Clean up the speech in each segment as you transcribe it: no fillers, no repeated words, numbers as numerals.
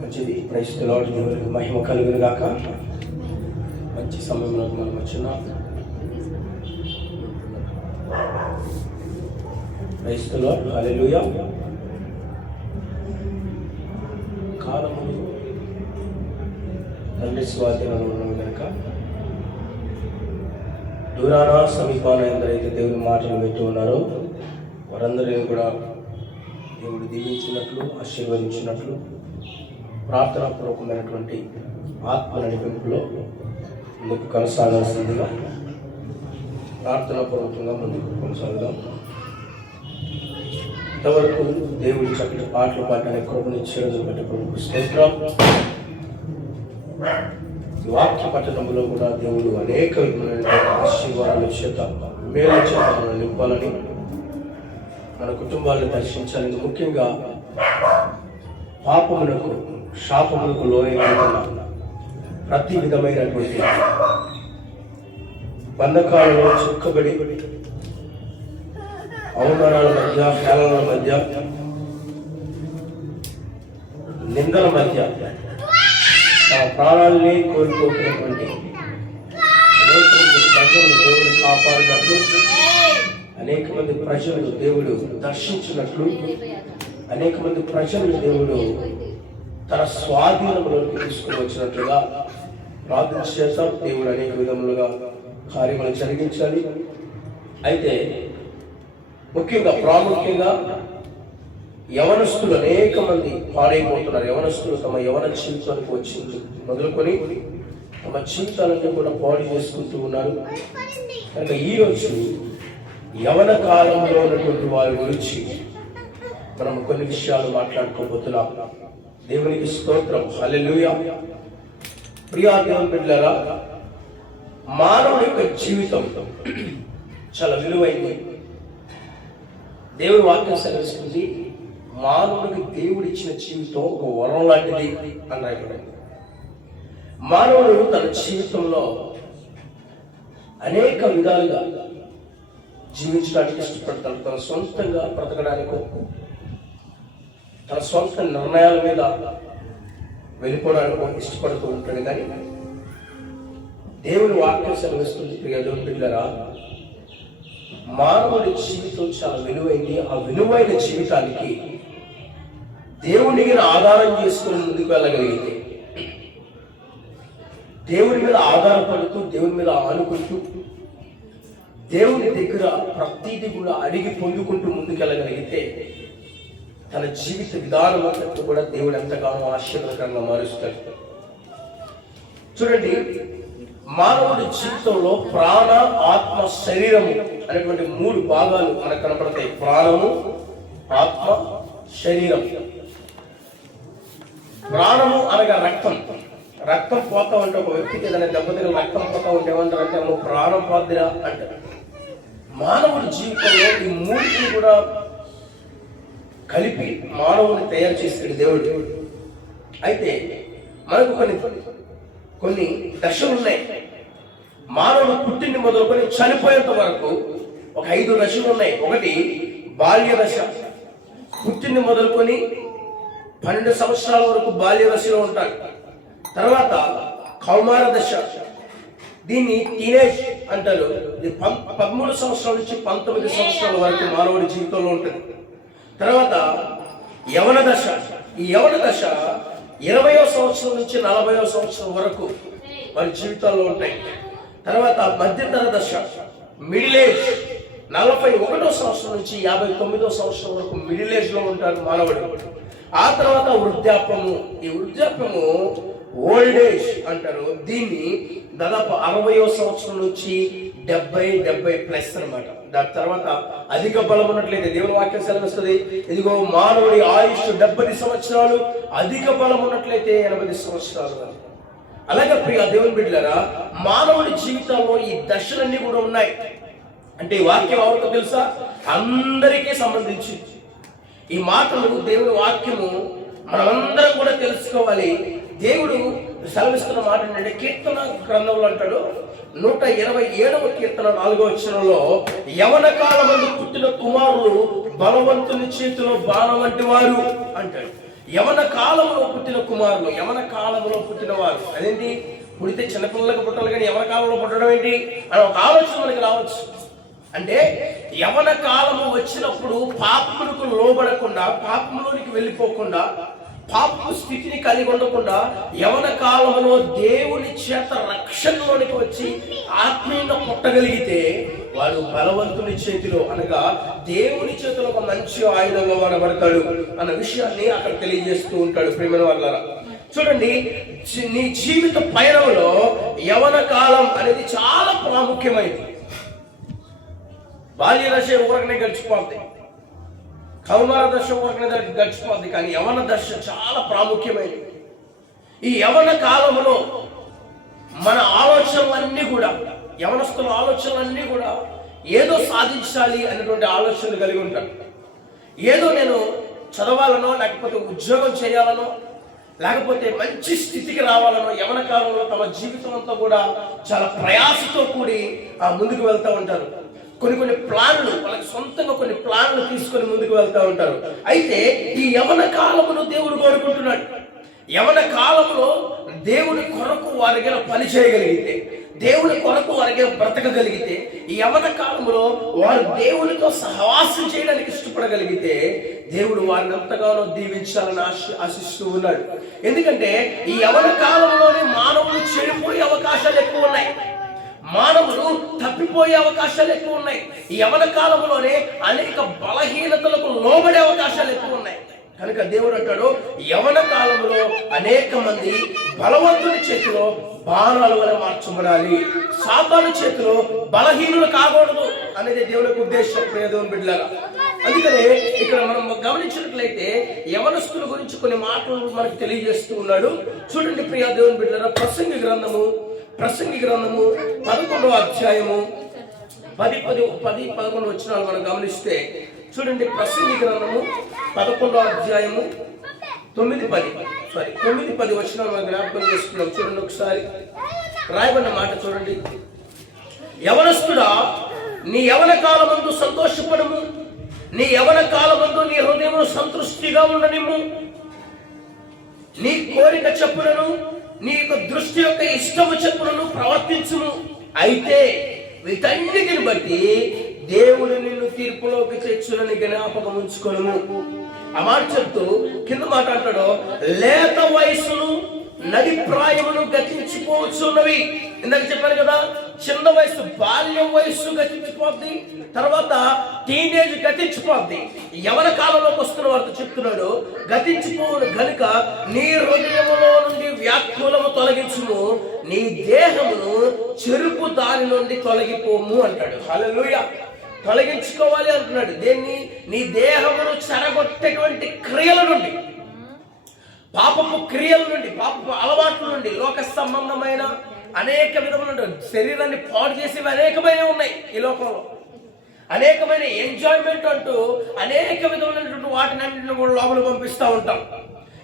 మంచిది. Praise the Lord. దేవునికి మహిమ కలుగును గాక. మంచి సమయంలో మనం వచ్చినాం. Praise the Lord. హల్లెలూయా. కాలము తండ్రి స్వాధీనంలో ఉన్నాం కనుక దూరాన సమీపాన ఎందరైతే దేవుని మాటలు పెట్టి ఉన్నారో వారందరినీ కూడా దేవుడు దీవించినట్లు ఆశీర్వదించినట్లు ప్రార్థనాపూర్వకమైనటువంటి ఆత్మ నడిపింపులో ముందుకు కొనసాగాల్సిందిగా ప్రార్థనాపూర్వకంగా ముందుకు కొనసాగుదాం. ఇంతవరకు దేవుడి చక్కటి పాటలు పాడడానికి కృపనిచ్చేది బట్టి ప్రభువుకు స్తోత్రం. ఈ వాక్య పట్టణంలో కూడా దేవుడు అనేక విధమైనటువంటి ఆశీర్వాదాల చేత మేలు చేత మనం నింపాలని, మన కుటుంబాలను దర్శించాలని, ముఖ్యంగా పాపములకు శాపములకు లోనైన ప్రతి విధమైనటువంటి బంధకాలలో చిక్కబడి అవమానాల మధ్య, హేళనల మధ్య, నిందల మధ్య తమ ప్రాణాలని కోల్పోతున్నటువంటి అనేక మంది ప్రజలను దేవుడు కాపాడినట్లు, అనేక మంది ప్రజలను దేవుడు దర్శించినట్లు, అనేక మంది ప్రజలను దేవుడు తన స్వాధీనంలోకి తీసుకుని వచ్చినట్లుగా ప్రార్థన చేస్తాం. దేవుడు అనేక విధములుగా కార్యములు జరిగించాలి. అయితే ముఖ్యంగా ప్రాముఖ్యంగా యవనస్తులు అనేక మంది పాడైపోతున్నారు. యవనస్తులు తమ యవన జీవితానికి వచ్చి మొదలుకొని తమ జీవితాలన్నీ కూడా పాడు చేసుకుంటూ ఉన్నారు. కనుక ఈరోజు యవన కాలంలో ఉన్నటువంటి వారి గురించి మనం కొన్ని విషయాలు మాట్లాడుకోబోతున్నాం. దేవునికి స్తోత్రం. హల్లెలూయా. ప్రియా దేవుని బిడ్డలారా, మానవుడి యొక్క జీవితం చాలా విలువైంది. దేవుడి వాక్యం సెలవిస్తుంది, మానవుడికి దేవుడు ఇచ్చిన జీవితం ఒక వరం లాంటిది అని రాయబడింది. మానవుడు తన జీవితంలో అనేక విధాలుగా జీవించడానికి ఇష్టపడతాడు. తన సొంతంగా బ్రతకడానికి, తన సొంత నిర్ణయాల మీద వెళ్ళిపోవడానికి ఇష్టపడుతూ ఉంటాడు. కానీ దేవుని వాక్యం సెలవిస్తుంది, ప్రియ దేవుని బిడ్డలారా, మానవుడి జీవితం చాలా విలువైంది. ఆ విలువైన జీవితానికి దేవుని మీద ఆధారం చేసుకుని ముందుకు వెళ్ళగలిగితే, దేవుని మీద ఆధారపడుతూ, దేవుని మీద ఆనుకుంటూ, దేవుని దగ్గర ప్రతిదీ కూడా అడిగి పొందుకుంటూ ముందుకు వెళ్ళగలిగితే తన జీవిత విధానం అంతా కూడా దేవుడు ఎంతగానో ఆశీర్వాదకరంగా మారుస్తాడు. చూడండి, మానవుడి జీవితంలో ప్రాణ, ఆత్మ, శరీరము అనేటువంటి మూడు భాగాలు మనకు కనపడతాయి. ప్రాణము, ఆత్మ, శరీరం. ప్రాణము అనగా రక్తం. రక్తం పోతా ఉంటే, ఒక వ్యక్తికి ఏదైనా దెబ్బతిన రక్తం పోతా ఉంటే ఏమంటారంటే నువ్వు ప్రాణం పోద్దిరా అంటారు. మానవుడి జీవితంలో ఈ మూడిని కూడా కలిపి మానవుని తయారు చేసాడు దేవుడు. అయితే మనకు కొన్ని దశలు ఉన్నాయి. మానవుడు పుట్టింది మొదలుకొని చనిపోయేంత వరకు ఒక 5 దశలు ఉన్నాయి. ఒకటి బాల్య దశ. పుట్టింది మొదలుకొని 12 సంవత్సరాల వరకు బాల్య దశలో ఉంటాడు. తర్వాత కౌమార దశ, దీన్ని టీనేజ్ అంటారు. 13 సంవత్సరాల నుంచి 19 సంవత్సరాల వరకు మానవుడి జీవితంలో ఉంటుంది. తర్వాత యవన దశ. ఈ యవన దశ 20వ సంవత్సరం నుంచి 40వ సంవత్సరం వరకు వారి జీవితాల్లో ఉంటాయి. తర్వాత మధ్యతర దశ, మిడిల్ ఏజ్, 41వ సంవత్సరం నుంచి 59వ సంవత్సరం వరకు మిడిల్ ఏజ్ లో ఉంటారు మానవుడు. ఆ తర్వాత వృద్ధాప్యము. ఈ వృద్ధాప్యము ఓల్డ్ ఏజ్ అంటారు. దీన్ని దాదాపు 60వ సంవత్సరం నుంచి 70+ అన్నమాట. దాని తర్వాత అధిక బలం ఉన్నట్లయితే దేవుని వాక్యం సెలవిస్తుంది, ఇదిగో మానవుడి ఆయుష్ 70 సంవత్సరాలు, అధిక బలం ఉన్నట్లయితే 80 సంవత్సరాలు. అలాగే ప్రియ దేవుని బిడ్డలారా, మానవుడి జీవితంలో ఈ దశలన్నీ కూడా ఉన్నాయి. అంటే ఈ వాక్యం ఎవరికో తెలుసా? అందరికీ సంబంధించింది. ఈ మాటలు దేవుని వాక్యము మనమందరం కూడా తెలుసుకోవాలి. దేవుడు సెలవిస్తున్న మాట ఏంటంటే, కీర్తన గ్రంథంలో అంటాడు, 127వ కీర్తన 4వ వచనంలో, యవన కాలమందు పుట్టిన కుమారులు బలవంతుని చేతిలో బాణం వంటి వారు అంటాడు. యవన కాలంలో పుట్టిన కుమారులు, యవన కాలంలో పుట్టిన వారు. అదేంటి, పుడితే చిన్నపిల్లలకు పుట్టాలి కానీ యవన కాలంలో పుట్టడం ఏంటి అని ఒక ఆలోచన మనకి రావచ్చు. అంటే యవన కాలము వచ్చినప్పుడు పాపములకు లోబడకుండా, పాపంలోనికి వెళ్ళిపోకుండా, పాపపు స్థితిని కలిగి ఉండకుండా యవన కాలంలో దేవుని చేత రక్షణలోనికి వచ్చి ఆత్మీయంగా పుట్టగలిగితే వాడు బలవంతుని చేతిలో, అనగా దేవుని చేతిలో ఒక మంచి ఆయుధంగా వాడబడతాడు అన్న విషయాన్ని అక్కడ తెలియజేస్తూ ఉంటాడు. ప్రియమైన వాళ్ళారా, చూడండి, నీ జీవిత పయనంలో యవన కాలం అనేది చాలా ప్రాముఖ్యమైనది. బాల్య దశ ఊరకనే గడిచిపోద్ది, కౌమార దశ ఊరకనే గడిచిపోద్ది, కానీ యవన దశ చాలా ప్రాముఖ్యమైనది. ఈ యవన కాలంలో మన ఆలోచనలన్నీ కూడా, యవనస్తుల ఆలోచనలన్నీ కూడా ఏదో సాధించాలి అనేటువంటి ఆలోచనలు కలిగి ఉంటారు. ఏదో నేను చదవాలనో, లేకపోతే ఉద్యోగం చేయాలనో, లేకపోతే మంచి స్థితికి రావాలనో యవన కాలంలో తమ జీవితం అంతా కూడా చాలా ప్రయాసతో కూడి ముందుకు వెళ్తూ ఉంటారు. కొన్ని ప్లాన్లు, వాళ్ళకి సొంతంగా కొన్ని ప్లాన్లు తీసుకొని ముందుకు వెళ్తూ ఉంటారు. అయితే ఈ యవన కాలమును దేవుడు కోరుకుంటున్నాడు. యవన కాలంలో దేవుని కొరకు వారికి పని చేయగలిగితే, దేవుని కొరకు వారికి బ్రతకగలిగితే, ఈ యవన కాలంలో వారు దేవునితో సహవాసం చేయడానికి ఇష్టపడగలిగితే దేవుడు వారిని ఎంతగానో దీవించాలని ఆశిస్తూ ఉన్నాడు. ఎందుకంటే ఈ యవన కాలంలోనే మానవులు చెడిపోయే అవకాశాలు ఎక్కువ ఉన్నాయి, మానవులు తప్పిపోయే అవకాశాలు ఎక్కువ ఉన్నాయి. ఈ యవన కాలంలోనే అనేక బలహీనతలకు లోబడే అవకాశాలు ఎక్కువ ఉన్నాయి. కనుక దేవుడు అంటాడు, యవన కాలంలో అనేక మంది బలవంతుని చేతిలో బాణాల వల్ల మార్చబడాలి, సాతాను చేతిలో బలహీనులు కాకూడదు అనేది దేవునికి ఉద్దేశం. ప్రియ దేవుని బిడ్డలారా, అందుకనే ఇక్కడ మనం గమనించినట్లయితే యవనస్తుల గురించి కొన్ని మాటలు మనకు తెలియజేస్తూ ఉన్నాడు. చూడండి ప్రియ దేవుని బిడ్డలారా, ప్రసంగి గ్రంథము 11వ అధ్యాయము 10-11 వచనాలు మనం గమనిస్తే, చూడండి, ప్రసంగి గ్రంథము 11వ అధ్యాయము 9-10 వచనాలు మనం జ్ఞాపకం చేసుకున్నాం. చూడండి ఒకసారి రాయబడిన మాట చూడండి. యవనస్తుడా, నీ యవన కాలమందు సంతోషపడము, నీ యవన కాలమందు నీ హృదయము సంతృష్టిగా ఉండనిమ్ము, నీ కోరిక చెప్పులను, నీ యొక్క దృష్టి యొక్క ఇష్టము చెప్పులను ప్రవర్తించుము. అయితే వీటన్నిటిని బట్టి దేవుడు నిన్ను తీర్పులోకి తెచ్చునని జ్ఞాపకం ఉంచుకొనుము. ఆ మాట చెప్తూ కింద మాట్లాడతాడు, లేత వయసును నది ప్రాయమును గతించిపోవచ్చున్నవి. ఇందాక చెప్పాను కదా, చిన్న వయసు, బాల్యం వయస్సు గతించిపోద్ది, తర్వాత టీనేజ్ గతించిపోద్ది. యవన కాలంలోకి వస్తున్న వారితో చెప్తున్నాడు, గతించిపోవును గనుక నీ హృదయములో నుండి వ్యాకులము తొలగించుము, నీ దేహమును చెరుపు దాని నుండి తొలగిపోము అంటాడు. హల్లెలూయా. తొలగించుకోవాలి అంటున్నాడు. దేన్ని? నీ దేహమును చెరగొట్టేటువంటి క్రియల నుండి, పాపపు క్రియల నుండి, పాపపు అలవాట్ల నుండి, లోక సంబంధమైన అనేక విధములు శరీరాన్ని పాడు చేసేవి అనేకమైన ఉన్నాయి ఈ లోకంలో. అనేకమైన ఎంజాయ్మెంట్ అంటూ అనేక విధమైనటువంటి వాటిని అన్నింటిని కూడా లోపల పంపిస్తూ ఉంటాం.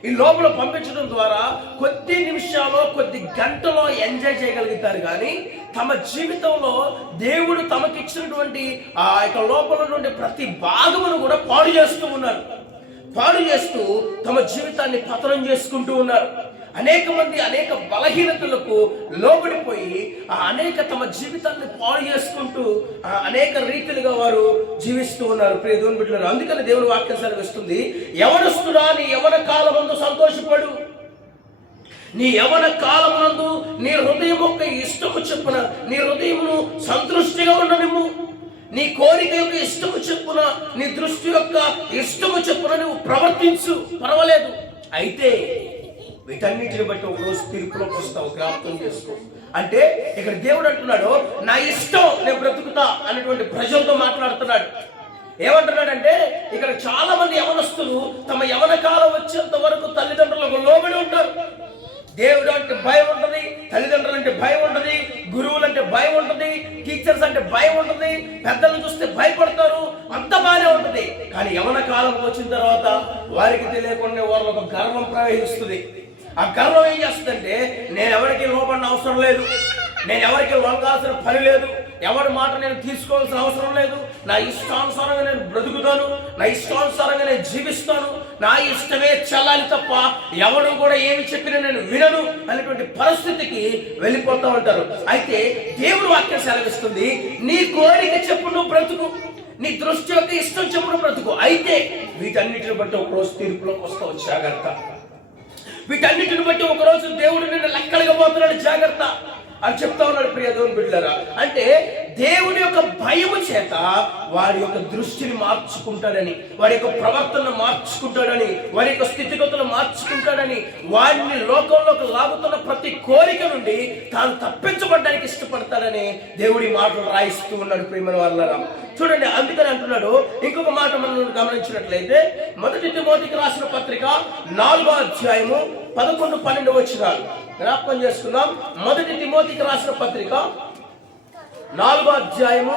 ఈ లోపల పంపించడం ద్వారా కొద్ది నిమిషాలు, కొద్ది గంటలో ఎంజాయ్ చేయగలుగుతారు, కానీ తమ జీవితంలో దేవుడు తమకిచ్చినటువంటి ఆ యొక్క లోపల ఉన్నటువంటి ప్రతి భాగమును కూడా పాడు చేస్తూ ఉన్నారు. పాడు చేస్తూ తమ జీవితాన్ని పతనం చేసుకుంటూ ఉన్నారు. అనేక మంది అనేక బలహీనతలకు లోబడిపోయి అనేక తమ జీవితాన్ని పాడు చేసుకుంటూ అనేక రీతిలుగా వారు జీవిస్తూ ఉన్నారు. ప్రియ దేవుని బిడ్డలారా, అందుకని దేవుని వాక్యం సెలవిస్తుంది, యవనస్తుడా, నీ యవన కాలమందు సంతోషపడు, నీ యవన కాలమునందు నీ హృదయం యొక్క ఇష్టము చెప్పున నీ హృదయమును సంతృష్టిగా ఉండనిమ్ము, నీ కోరిక యొక్క ఇష్టము చెప్పున, నీ దృష్టి యొక్క ఇష్టము చెప్పున నువ్వు ప్రవర్తించు, పర్వాలేదు. అయితే వీటన్నిటిని బట్టి ఒక రోజు తీర్పులోకి వస్తావు, జ్ఞాపకం చేసుకో. అంటే ఇక్కడ దేవుడు అంటున్నాడు, నా ఇష్టం నేను బ్రతుకుతా అనేటువంటి ప్రజలతో మాట్లాడుతున్నాడు. ఏమంటున్నాడంటే, ఇక్కడ చాలా మంది యవనస్తులు తమ యవన కాలం వచ్చేంత వరకు తల్లిదండ్రులకు లోబడి ఉంటారు. దేవుడు అంటే భయం ఉంటుంది, తల్లిదండ్రులు అంటే భయం ఉంటుంది, గురువులు అంటే భయం ఉంటుంది, టీచర్స్ అంటే భయం ఉంటుంది, పెద్దలను చూస్తే భయపడతారు, అంత బాగానే ఉంటుంది. కానీ యవన కాలం వచ్చిన తర్వాత వారికి తెలియకుండా వారిలో ఒక గర్వం ప్రవహిస్తుంది. ఆ గర్వం ఏం చేస్తుందంటే, నేను ఎవరికి లోపడిన అవసరం లేదు, నేను ఎవరికి లొంగాల్సిన పని లేదు, ఎవరి మాట నేను తీసుకోవాల్సిన అవసరం లేదు. నా ఇష్టానుసారంగా నేను బ్రతుకుతాను, నా ఇష్టానుసారంగా నేను జీవిస్తాను, నా ఇష్టమే చెల్లాలి తప్ప ఎవరు కూడా ఏమి చెప్పినా నేను వినను అనేటువంటి పరిస్థితికి వెళ్ళిపోతా ఉంటారు. అయితే దేవుడు వాక్యం సెలవిస్తుంది, నీ కోరిక చెప్పు నువ్వు బ్రతుకు, నీ దృష్టి యొక్క ఇష్టం చెప్పుడు బ్రతుకు. అయితే వీటన్నిటిని బట్టి ఒకరోజు తీర్పులోకి వస్తావు, జాగ్రత్త. వీటన్నిటిని బట్టి ఒకరోజు దేవుడు నిన్ను లెక్కలుగా పోతున్నాడు, జాగ్రత్త అని చెప్తా ఉన్నాడు. ప్రియ దేవుని బిడ్డలారా, అంటే దేవుని యొక్క భయము చేత వారి యొక్క దృష్టిని మార్చుకుంటాడని, వారి యొక్క ప్రవర్తనను మార్చుకుంటాడని, వారి యొక్క స్థితిగతులను మార్చుకుంటాడని, వారిని లోకంలోకి లాగుతున్న ప్రతి కోరిక నుండి తాను తప్పించబడడానికి ఇష్టపడతాడని దేవుడి మాటలు రాయిస్తూ ఉన్నాడు. ప్రియమైన వాళ్ళరా చూడండి, అందుకని అంటున్నాడు. ఇంకొక మాట మనం గమనించినట్లయితే మొదటి తిమోతికి రాసిన పత్రిక 4వ అధ్యాయము 11-12 వచనాలు జ్ఞాపకం చేసుకుందాం. మొదటి తిమోతికి రాసిన పత్రిక 4వ అధ్యాయము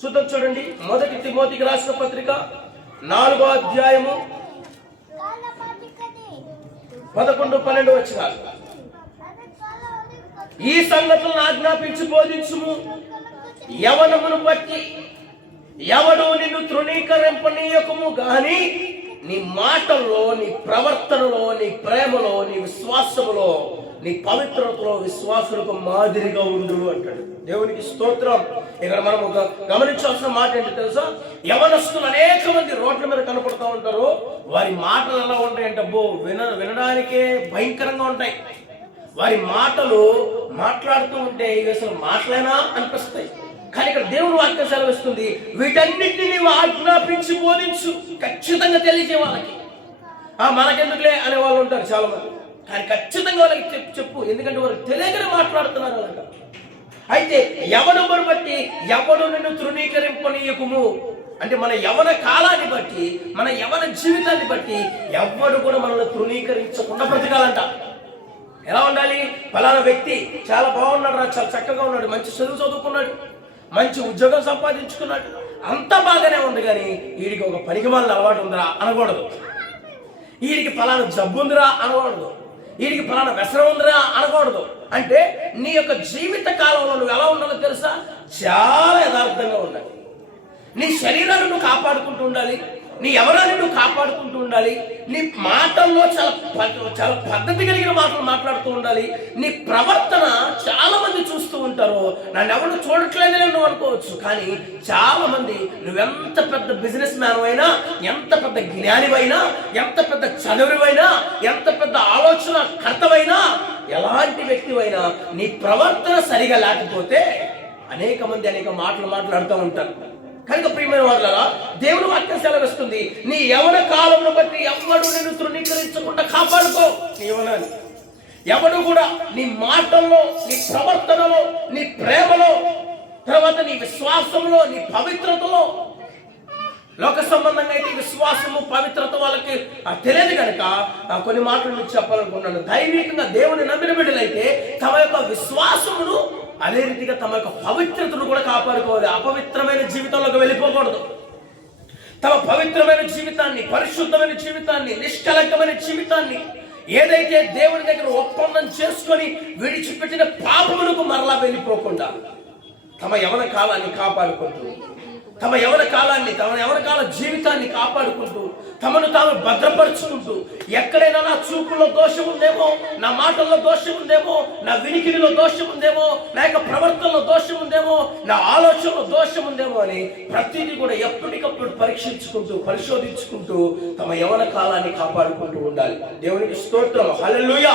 చూద్దాం. చూడండి, మొదటి తిమోతికి రాసిన పత్రిక 4వ అధ్యాయము 11-12 వచనాలు. ఈ సంగతులను ఆజ్ఞాపించి బోధించుము, యవనమును బట్టి ఎవడు నిన్ను తృణీకరింపనీయకము గాని నీ మాటల్లో, నీ ప్రవర్తనలో, నీ ప్రేమలో, నీ విశ్వాసములో, నీ పవిత్రతలో విశ్వాసులకు మాదిరిగా ఉండు అంటాడు. దేవునికి స్తోత్రం. ఇక్కడ మనం ఒక గమనించాల్సిన మాట ఏంటి తెలుసా? యవనస్తులు అనేక మంది రోడ్ల మీద కనపడుతూ ఉంటారు. వారి మాటలు ఎలా ఉంటాయంటే వినడానికే భయంకరంగా ఉంటాయి. వారి మాటలు మాట్లాడుతూ ఉంటే ఇవి అసలు మాటలేనా అనిపిస్తాయి. కానీ ఇక్కడ దేవుని వాక్యం సెలవిస్తుంది, వీటన్నిటిని నీవు ఆజ్ఞాపించి బోధించు. ఖచ్చితంగా తెలియజే వాళ్ళకి. మనకెందుకులే అనే వాళ్ళు ఉంటారు చాలా మంది, కానీ ఖచ్చితంగా వాళ్ళకి చెప్పు, ఎందుకంటే వాళ్ళు తెలియకనే మాట్లాడుతున్నారు వాళ్ళంట. అయితే ఎవడొకరు బట్టి ఎవడు నిన్ను తృణీకరింపనీయకుము అంటే మన యవన కాలాన్ని బట్టి, మన యవన జీవితాన్ని బట్టి ఎవడు కూడా మనల్ని తృణీకరించకుండా బ్రతకాలంట. ఎలా ఉండాలి? ఫలానా వ్యక్తి చాలా బాగున్నాడు రా, చాలా చక్కగా ఉన్నాడు, మంచి చదువు చదువుకున్నాడు, మంచి ఉద్యోగం సంపాదించుకున్నాడు, అంతా బాగానే ఉంది, కానీ వీడికి ఒక పనికిమాలిన అలవాటు ఉందిరా అనకూడదు. వీడికి ఫలానా జబ్బు ఉందిరా అనకూడదు. వీడికి ఫలానా వ్యసనం ఉందిరా అనకూడదు. అంటే నీ యొక్క జీవిత కాలంలో నువ్వు ఎలా ఉండాలో తెలుసా? చాలా యథార్థంగా ఉండాలి. నీ శరీరాన్ని నువ్వు కాపాడుకుంటూ ఉండాలి, నీ ఎవరాన్ని నువ్వు కాపాడుకుంటూ ఉండాలి, నీ మాటల్లో చాలా పద్ధతి కలిగిన మాటలు మాట్లాడుతూ ఉండాలి. నీ ప్రవర్తన చాలా మంది చూస్తూ ఉంటారు, నన్ను ఎవరు చూడట్లేదని నువ్వు అనుకోవచ్చు, కానీ చాలా మంది నువ్వెంత పెద్ద బిజినెస్ మ్యాన్ అయినా, ఎంత పెద్ద జ్ఞానివైనా, ఎంత పెద్ద చదువువైనా, ఎంత పెద్ద ఆలోచన కర్తవైనా, ఎలాంటి వ్యక్తివైనా నీ ప్రవర్తన సరిగా లేకపోతే అనేక మంది అనేక మాటలు మాట్లాడుతూ ఉంటారు. కనుక ప్రియమైన వాళ్ళరా, దేవుడు వాక్యం సెలవిస్తుంది, నీ యవన కాలంను బట్టి ఎవడు నిన్ను తృణీకరించకుండా కాపాడుకో. నీ యవనాన్ని ఎవడు కూడా నీ మాటల్లో, నీ ప్రవర్తనలో, నీ ప్రేమలో, తర్వాత నీ విశ్వాసంలో, నీ పవిత్రతలో, లోక సంబంధంగా అయితే విశ్వాసము పవిత్రత వాళ్ళకి తెలియదు కనుక కొన్ని మాటలు మీకు చెప్పాలనుకున్నాను. దైవికంగా దేవుని నమ్మిన బిడ్డలైతే తమ యొక్క విశ్వాసమును, అదే రీతిగా తమ యొక్క పవిత్రతను కూడా కాపాడుకోవాలి. అపవిత్రమైన జీవితంలోకి వెళ్ళిపోకూడదు. తమ పవిత్రమైన జీవితాన్ని, పరిశుద్ధమైన జీవితాన్ని, నిష్కలంకమైన జీవితాన్ని, ఏదైతే దేవుని దగ్గర ఒప్పందం చేసుకొని విడిచిపెట్టిన పాపములకు మరలా వెళ్ళిపోకుండా తమ యవన కాలాన్ని కాపాడుకుంటూ, తమ యవన కాలాన్ని, తమ యవన కాల జీవితాన్ని కాపాడుకుంటూ, తమను తాము భద్రపరుచుకుంటూ, ఎక్కడైనా నా చూపుల్లో దోషం ఉందేమో, నా మాటల్లో దోషం ఉందేమో, నా వినికిడిలో దోషం ఉందేమో, నా యొక్క ప్రవర్తనలో దోషం ఉందేమో, నా ఆలోచనలో దోషం ఉందేమో అని ప్రతిదీ కూడా ఎప్పటికప్పుడు పరీక్షించుకుంటూ, పరిశోధించుకుంటూ తమ యవన కాలాన్ని కాపాడుకుంటూ ఉండాలి. దేవునికి స్తోత్రం. హల్లెలూయా,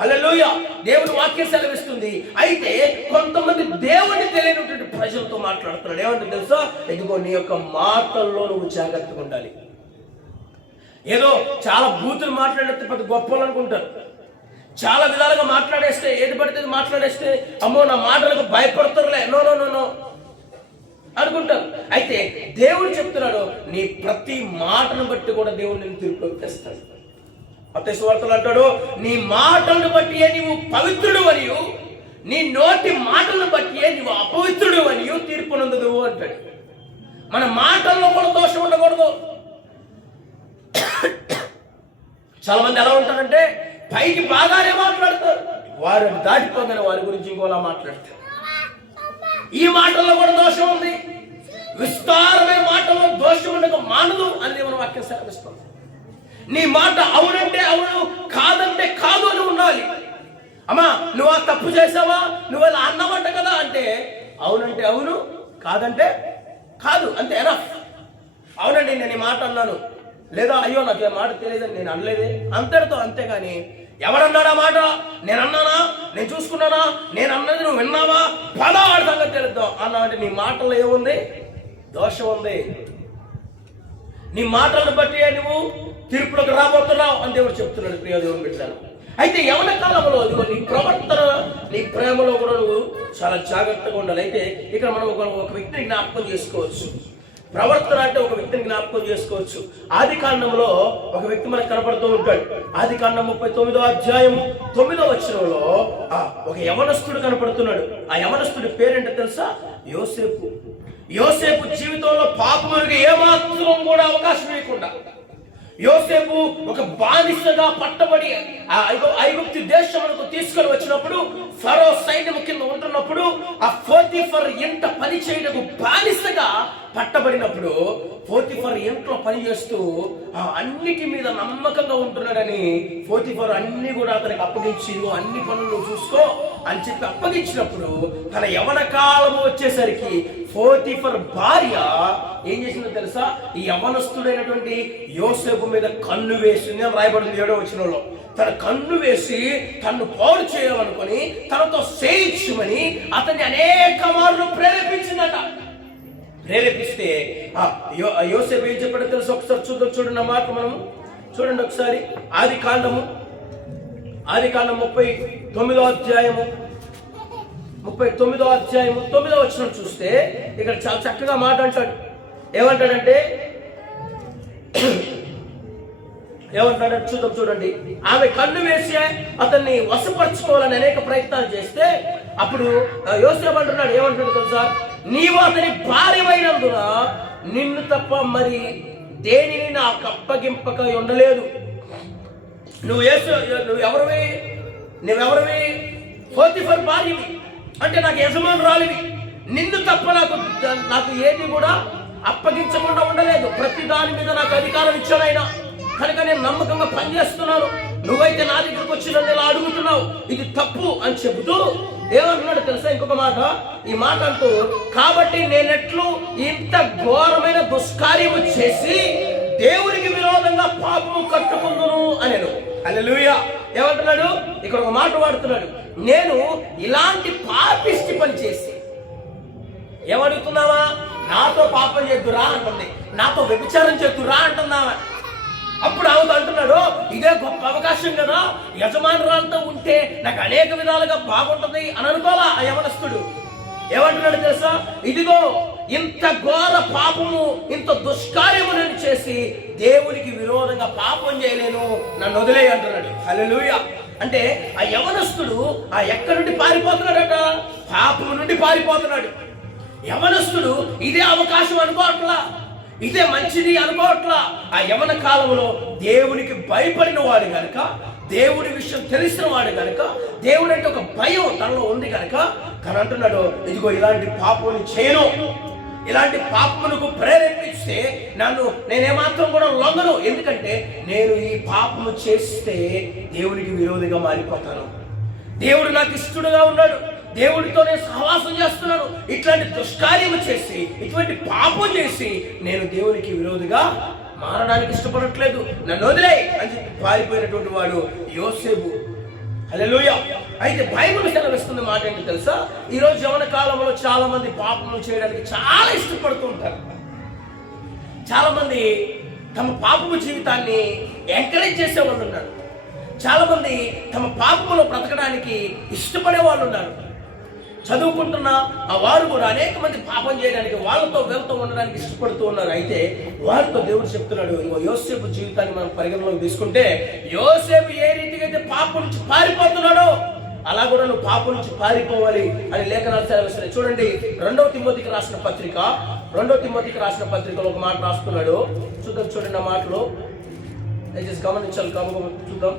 హల్లెలూయా. దేవుని వాక్యం సెలవిస్తుంది. అయితే కొంతమంది దేవుని తెలియనటువంటి ప్రజలతో మాట్లాడుతున్నాడు. ఏమంటే తెలుసా? ఇదిగో నీ యొక్క మాటల్లో నువ్వు జాగ్రత్తగా ఉండాలి. ఏదో చాలా బూతులు మాట్లాడితే పెద్ద గొప్పలు అనుకుంటారు. చాలా విధాలుగా మాట్లాడేస్తే, ఏది పడితే మాట్లాడేస్తే, అమ్మో నా మాటలకు భయపడతారులే, నో నో నో నో అనుకుంటారు. అయితే దేవుడు చెప్తున్నాడు, నీ ప్రతి మాటను బట్టి కూడా దేవుడు నేను తీర్పులోకి తెస్తాడు. మత్తయి సువార్తలో అంటాడు, నీ మాటలను బట్టి నీవు పవిత్రుడు మరియు నీ నోటి మాటలను బట్టి నీవు అపవిత్రుడు మరియు తీర్పునందుదు అంటాడు. మన మాటల్లో కూడా దోషం ఉండకూడదు. చాలా మంది ఎలా ఉంటారంటే పైకి బాగానే మాట్లాడతారు, వారు దాటిపోగానే వారి గురించి ఇంకోలా మాట్లాడతారు. ఈ మాటల్లో కూడా దోషం ఉంది. విస్తారమైన మాటల్లో దోషం ఉండక మానదు అని దేవుని వాక్యం సెలవిస్తుంది. నీ మాట అవునంటే అవును, కాదంటే కాదు అని ఉండాలి. అమ్మా నువ్వు ఆ తప్పు చేసావా, నువ్వు అలా అన్నమాట కదా అంటే అవునంటే అవును, కాదంటే కాదు, అంతే ఎనఫ్. అవునండి నేను ఈ మాట అన్నాను, లేదా అయ్యో నాకు ఈ మాట తెలియదని నేను అనలేదే, అంతటితో అంతేగాని ఎవరన్నాడా మాట, నేను అన్నానా, నేను చూసుకున్నానా, నేను అన్నది నువ్వు విన్నావా, పదా ఆడ సంగతి తెలుద్దాం అన్నా అంటే నీ మాటల్లో ఏముంది, దోషం ఉంది. నీ మాటలను బట్టి నువ్వు తీర్పులకు రాబోతున్నావు అని దేవుడు చెప్తున్నాడు. ప్రియ దేవుని బిడ్డలు, అయితే యవన కాలంలో నీ ప్రవర్తన, నీ ప్రేమలో కూడా నువ్వు చాలా జాగ్రత్తగా ఉండాలి. అయితే ఇక్కడ మనం ఒక వ్యక్తిని జ్ఞాపకం చేసుకోవచ్చు. ప్రవర్తన అంటే ఒక వ్యక్తిని జ్ఞాపకం చేసుకోవచ్చు. ఆది కాండంలో ఒక వ్యక్తి మనకు కనపడుతూ ఉంటాడు. ఆది కాండం 39వ అధ్యాయము 9వ వచనంలో ఒక యవనస్తుడు కనపడుతున్నాడు. ఆ యవనస్తుడి పేరేంటో తెలుసా? యోసేపు. యోసేపు జీవితంలో పాపములకు ఏమాత్రం కూడా అవకాశం ఇవ్వకుండా, యోసేపు ఒక బానిసగా పట్టబడి ఐగుప్తు దేశమునకు తీసుకొని వచ్చినప్పుడు, ఫరో సైన్యము కింద ఉంటున్నప్పుడు, ఆ పోతీఫర్ ఇంట పని చేయటకు బానిసగా పట్టబడినప్పుడు, పోతీఫర్ ఇంట్లో పని చేస్తూ అన్నిటి మీద నమ్మకంగా ఉంటున్నాడని పోతీఫర్ అన్ని కూడా అతనికి అప్పగించి అన్ని పనులు చూసుకో అని చెప్పి అప్పగించినప్పుడు, తన యవన కాలము వచ్చేసరికి పోతీఫర్ భార్య ఏం చేసిందో తెలుసా? ఈ యవనస్తుడైనటువంటి యోసేపు మీద కన్ను వేసింది అని రాయబడింది 7వ వచనంలో. తన కన్ను వేసి తన్ను పాడు చేయాలనుకొని తనతో చేయించమని అతన్ని అనేక మార్లు ప్రేరేపించిందట. ప్రేరేపిస్తే యోసేపు ఏం చెప్పాడో తెలుసు? ఒకసారి చూడండి ఆ మాట మనం చూడండి ఒకసారి. ఆది కాండం 39వ అధ్యాయము 9వ వచనం చూస్తే ఇక్కడ చాలా చక్కగా మాట అంటాడు. ఏమంటాడంటే చూడండి. ఆమె కన్ను వేసి అతన్ని వశపరచుకోవాలని అనేక ప్రయత్నాలు చేస్తే అప్పుడు యోసేపు అంటున్నాడు, ఏమంటాడు తెలుసా? నీవు అతని భార్యమైనందున నిన్ను తప్ప మరి దేనిని నాకు అప్పగింపక ఉండలేదు. నువ్వెవరివి? పోతీఫర్ భార్యవి అంటే నాకు యజమానురాలివి. నిన్ను తప్ప నాకు ఏది కూడా అప్పగించకుండా ఉండలేదు. ప్రతి దాని మీద నాకు అధికారం ఇచ్చానైనా కనుక నేను నమ్మకంగా పనిచేస్తున్నాను. నువ్వైతే నా దగ్గరకు వచ్చి నన్ను ఇలా అడుగుతున్నావు, ఇది తప్పు అని చెబుతూ ఏమంటున్నాడు తెలుసా? ఇంకొక మాట, ఈ మాట అంటూ, కాబట్టి నేనెట్లు ఇంత ఘోరమైన దుష్కార్యము చేసి దేవునికి విరోధంగా పాపము కట్టుకుందును అనేను. హల్లెలూయా. ఏమంటున్నాడు ఇక్కడ? ఒక మాట వాడుతున్నాడు, నేను ఇలాంటి పాపిష్టి పని చేసి. ఏమడుగుతున్నావా? నాతో పాపం చేద్దురా అంటుంది, నాతో వ్యభిచారం చేద్దురా అంటున్నావా? అప్పుడు ఆమెతో అంటున్నాడు, ఇదే గొప్ప అవకాశం కదా, యజమానురాలతో ఉంటే నాకు అనేక విధాలుగా బాగుంటుంది అని అనుకోవాలా ఆ యవనస్తుడు. ఏమంటున్నాడు తెలుసా? ఇదిగో ఇంత ఘోర పాపము, ఇంత దుష్కార్యము నేను చేసి దేవునికి విరోధంగా పాపం చేయలేను, నన్ను వదిలేయి అంటున్నాడు. హల్లెలూయా. అంటే ఆ యవనస్తుడు ఎక్కడి నుండి పారిపోతున్నాడట? పాపము నుండి పారిపోతున్నాడు. యవనస్తుడు ఇదే అవకాశం అనుకోవట్లా, ఇదే మంచిది అనుకోవట్లా. ఆ యవన కాలంలో దేవునికి భయపడిన వాడు గనక, దేవుడి విషయం తెలిసిన వాడు గనక, దేవుడు అంటే ఒక భయం తనలో ఉంది గనక తను అంటున్నాడు, ఇదిగో ఇలాంటి పాపమును చేయను, ఇలాంటి పాపమునకు ప్రేరేపిస్తే నేనేమాత్రం కూడా లొంగను. ఎందుకంటే నేను ఈ పాపము చేస్తే దేవునికి విరోధిగా మారిపోతాను. దేవుడు నాకు ఇష్టడుగా ఉన్నాడు, దేవుడితోనే సహవాసం చేస్తున్నాను. ఇట్లాంటి దుష్కార్యము చేసి, ఇటువంటి పాపం చేసి నేను దేవునికి విరోధిగా మారడానికి ఇష్టపడట్లేదు, నన్ను వదిలే అని చెప్పి పారిపోయినటువంటి వాడు యోసేపు. హల్లెలూయా. అయితే బైబిల్ సెలవిస్తున్న మాట ఏంటి తెలుసా? ఈరోజు యవన కాలంలో చాలా మంది పాపములు చేయడానికి చాలా ఇష్టపడుతూ ఉంటారు. చాలా మంది తమ పాపము జీవితాన్ని ఎంకరేజ్ చేసే వాళ్ళు ఉన్నారు. చాలా మంది తమ పాపములో బ్రతకడానికి ఇష్టపడే వాళ్ళు ఉన్నారు. చదువుకుంటున్న వారు కూడా అనేక మంది పాపం చేయడానికి, వాళ్ళతో వీళ్ళతో ఉండడానికి ఇష్టపడుతూ ఉన్నారు. అయితే వారితో దేవుడు చెప్తున్నాడు, యోసేపు జీవితాన్ని మనం పరిగణలోకి తీసుకుంటే, యోసేపు ఏ రీతిగా అయితే పాపం నుంచి పారిపోతున్నాడో అలా కూడా నువ్వు పాపం నుంచి పారిపోవాలి అని లేఖనాలు సెలవిస్తున్నాయి. చూడండి, 2వ తిమోతికి రాసిన పత్రికలో ఒక మాట రాస్తున్నాడు. చూడండి ఆ మాటలో దయచేసి గమనించాలి. చూద్దాం.